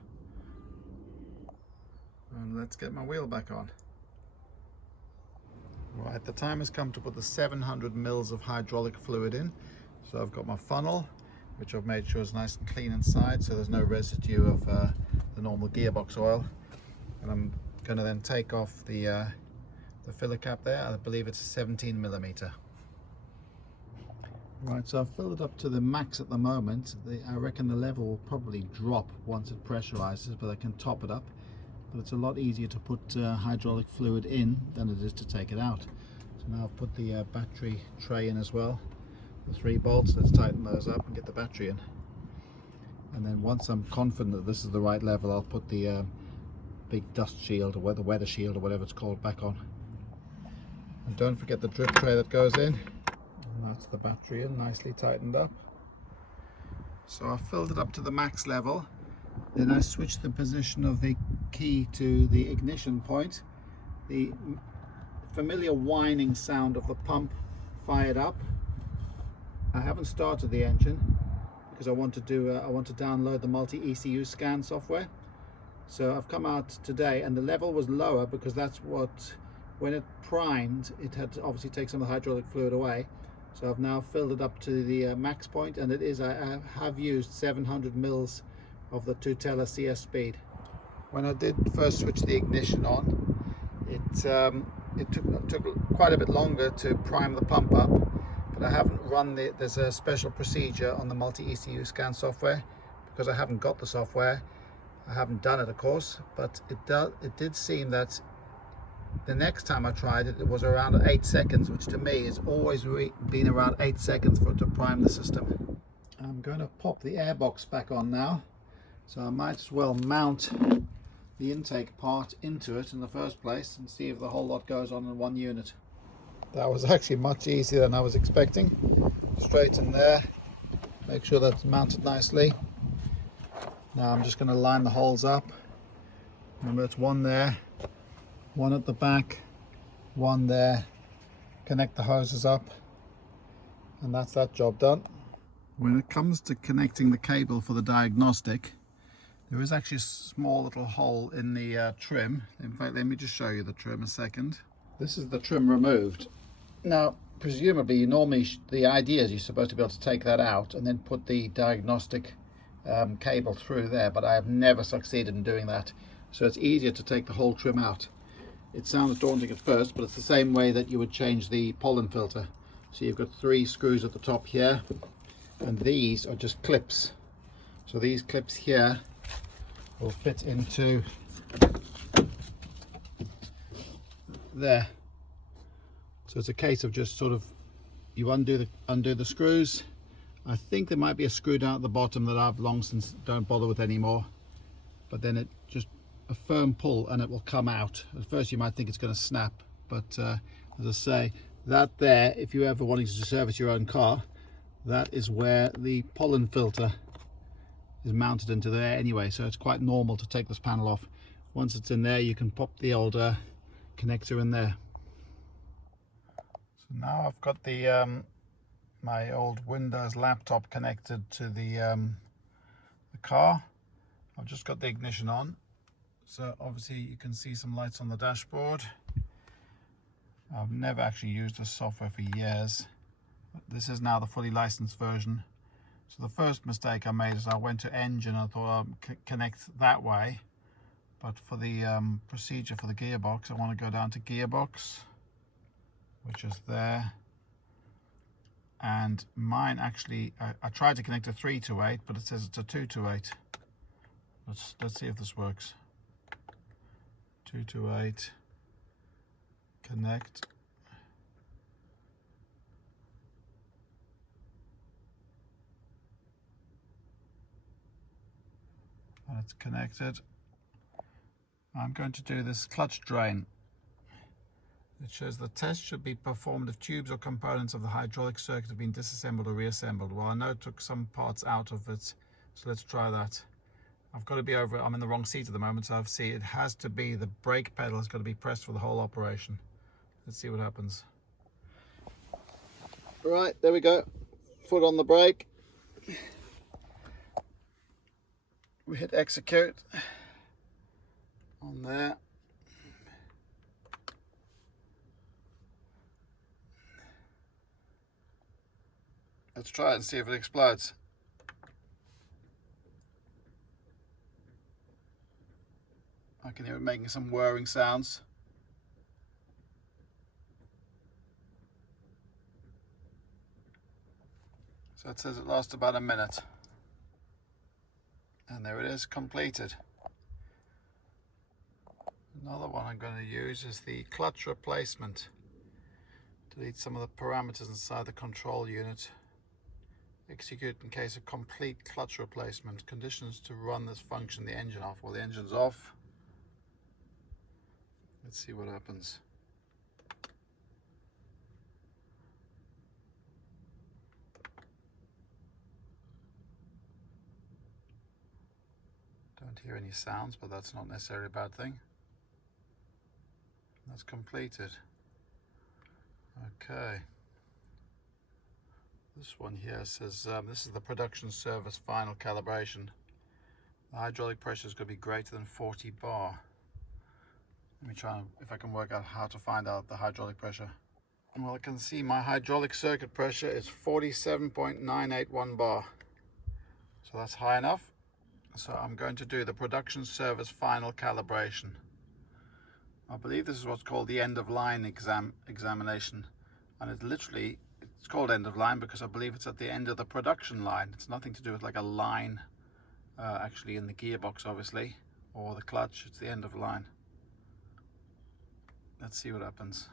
And let's get my wheel back on. Right, the time has come to put the 700 mils of hydraulic fluid in. So I've got my funnel, which I've made sure is nice and clean inside, so there's no residue of the normal gearbox oil. And I'm going to then take off the filler cap there. I believe it's 17 millimeter. Right, so I've filled it up to the max at the moment. I reckon the level will probably drop once it pressurizes, but I can top it up. But it's a lot easier to put hydraulic fluid in than it is to take it out. So now I've put the battery tray in as well. The 3 bolts, let's tighten those up and get the battery in. And then once I'm confident that this is the right level, I'll put the big dust shield or the weather shield or whatever it's called back on. And don't forget the drip tray that goes in. And that's the battery in, nicely tightened up. So I've filled it up to the max level. Then I switched the position of the key to the ignition point. The familiar whining sound of the pump fired up. I haven't started the engine because I want to download the multi-ECU scan software. So I've come out today and the level was lower because that's what, when it primed, it had to obviously take some of the hydraulic fluid away. So I've now filled it up to the max point, and I have used 700 mils of the Tutela Selespeed. When I did first switch the ignition on, it took quite a bit longer to prime the pump up, but I haven't run there's a special procedure on the multi-ECU scan software because I haven't got the software. I haven't done it, of course, but it did seem that the next time I tried it, it was around 8 seconds, which to me has always been around 8 seconds for it to prime the system. I'm going to pop the airbox back on now, so I might as well mount the intake part into it in the first place and see if the whole lot goes on in one unit. That was actually much easier than I was expecting. Straight in there, make sure that's mounted nicely. Now I'm just going to line the holes up. Remember, it's one there, one at the back, one there. Connect the hoses up, and that's that job done. When it comes to connecting the cable for the diagnostic, there is actually a small little hole in the trim. In fact, let me just show you the trim a second. This is the trim removed. Now, presumably, the idea is you're supposed to be able to take that out and then put the diagnostic cable through there, but I have never succeeded in doing that. So it's easier to take the whole trim out. It sounds daunting at first, but it's the same way that you would change the pollen filter. So you've got 3 screws at the top here, and these are just clips. So these clips here will fit into there. So it's a case of just sort of, you undo the screws. I think there might be a screw down at the bottom that I've long since don't bother with anymore, but then it just a firm pull and it will come out. At first you might think it's going to snap, but as I say, that there, if you ever wanted to service your own car, that is where the pollen filter is mounted into there anyway, so it's quite normal to take this panel off. Once it's in there, you can pop the old connector in there. So now I've got the my old Windows laptop connected to the car. I've just got the ignition on, so obviously you can see some lights on the dashboard. I've never actually used this software for years. This is now the fully licensed version. So the first mistake I made is I went to engine. I thought I'd connect that way, but for the procedure for the gearbox, I want to go down to gearbox, which is there. And mine actually, I tried to connect a 3 to 8, but it says it's a 2 to 8. Let's see if this works. 2 to 8, connect. And it's connected. I'm going to do this clutch drain. It shows the test should be performed if tubes or components of the hydraulic circuit have been disassembled or reassembled. Well, I know it took some parts out of it, so let's try that. I've got to be over, I'm in the wrong seat at the moment, so I see it has to be, the brake pedal has got to be pressed for the whole operation. Let's see what happens. Right, there we go. Foot on the brake. We hit execute on there. Let's try it and see if it explodes. I can hear it making some whirring sounds. So it says it lasts about a minute. And there it is, completed. Another one I'm going to use is the clutch replacement. Delete some of the parameters inside the control unit. Execute in case of complete clutch replacement. Conditions to run this function, the engine off. Well, the engine's off. Let's see what happens. Don't hear any sounds, but that's not necessarily a bad thing. That's completed. Okay. This one here says this is the production service final calibration. The hydraulic pressure is going to be greater than 40 bar. Let me try if I can work out how to find out the hydraulic pressure. Well, I can see my hydraulic circuit pressure is 47.981 bar. So that's high enough. So I'm going to do the production service final calibration. I believe this is what's called the end of line examination. And it's called end of line because I believe it's at the end of the production line. It's nothing to do with like a line actually in the gearbox, obviously, or the clutch. It's the end of line. Let's see what happens.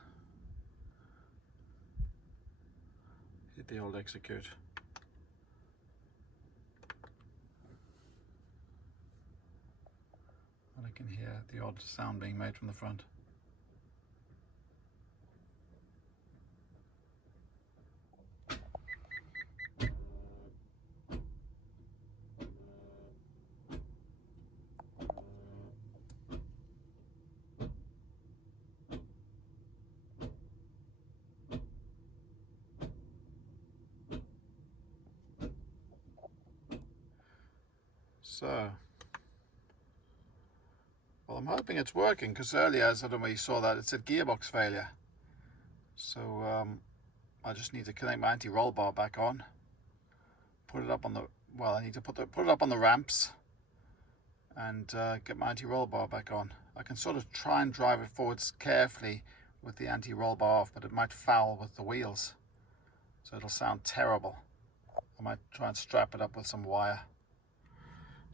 Hit the old execute. And I can hear the odd sound being made from the front. So, well, I'm hoping it's working because earlier, as I don't know where you saw that, it said gearbox failure. So I just need to connect my anti-roll bar back on, put it up on the, well, I need to put it up on the ramps and get my anti-roll bar back on. I can sort of try and drive it forwards carefully with the anti-roll bar off, but it might foul with the wheels. So it'll sound terrible. I might try and strap it up with some wire.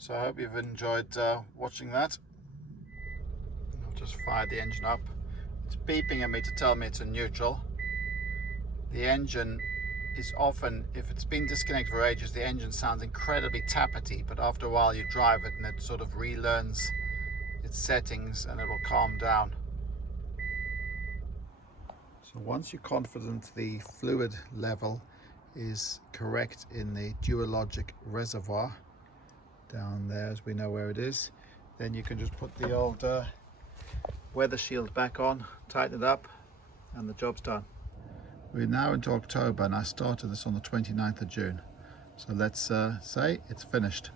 So I hope you've enjoyed watching that. I've just fired the engine up. It's beeping at me to tell me it's in neutral. The engine is often, if it's been disconnected for ages, the engine sounds incredibly tappety, but after a while you drive it and it sort of relearns its settings and it will calm down. So once you're confident the fluid level is correct in the Dualogic reservoir, down there as we know where it is, then you can just put the old weather shield back on, tighten it up, and the job's done. We're now into October and I started this on the 29th of June. So let's say it's finished.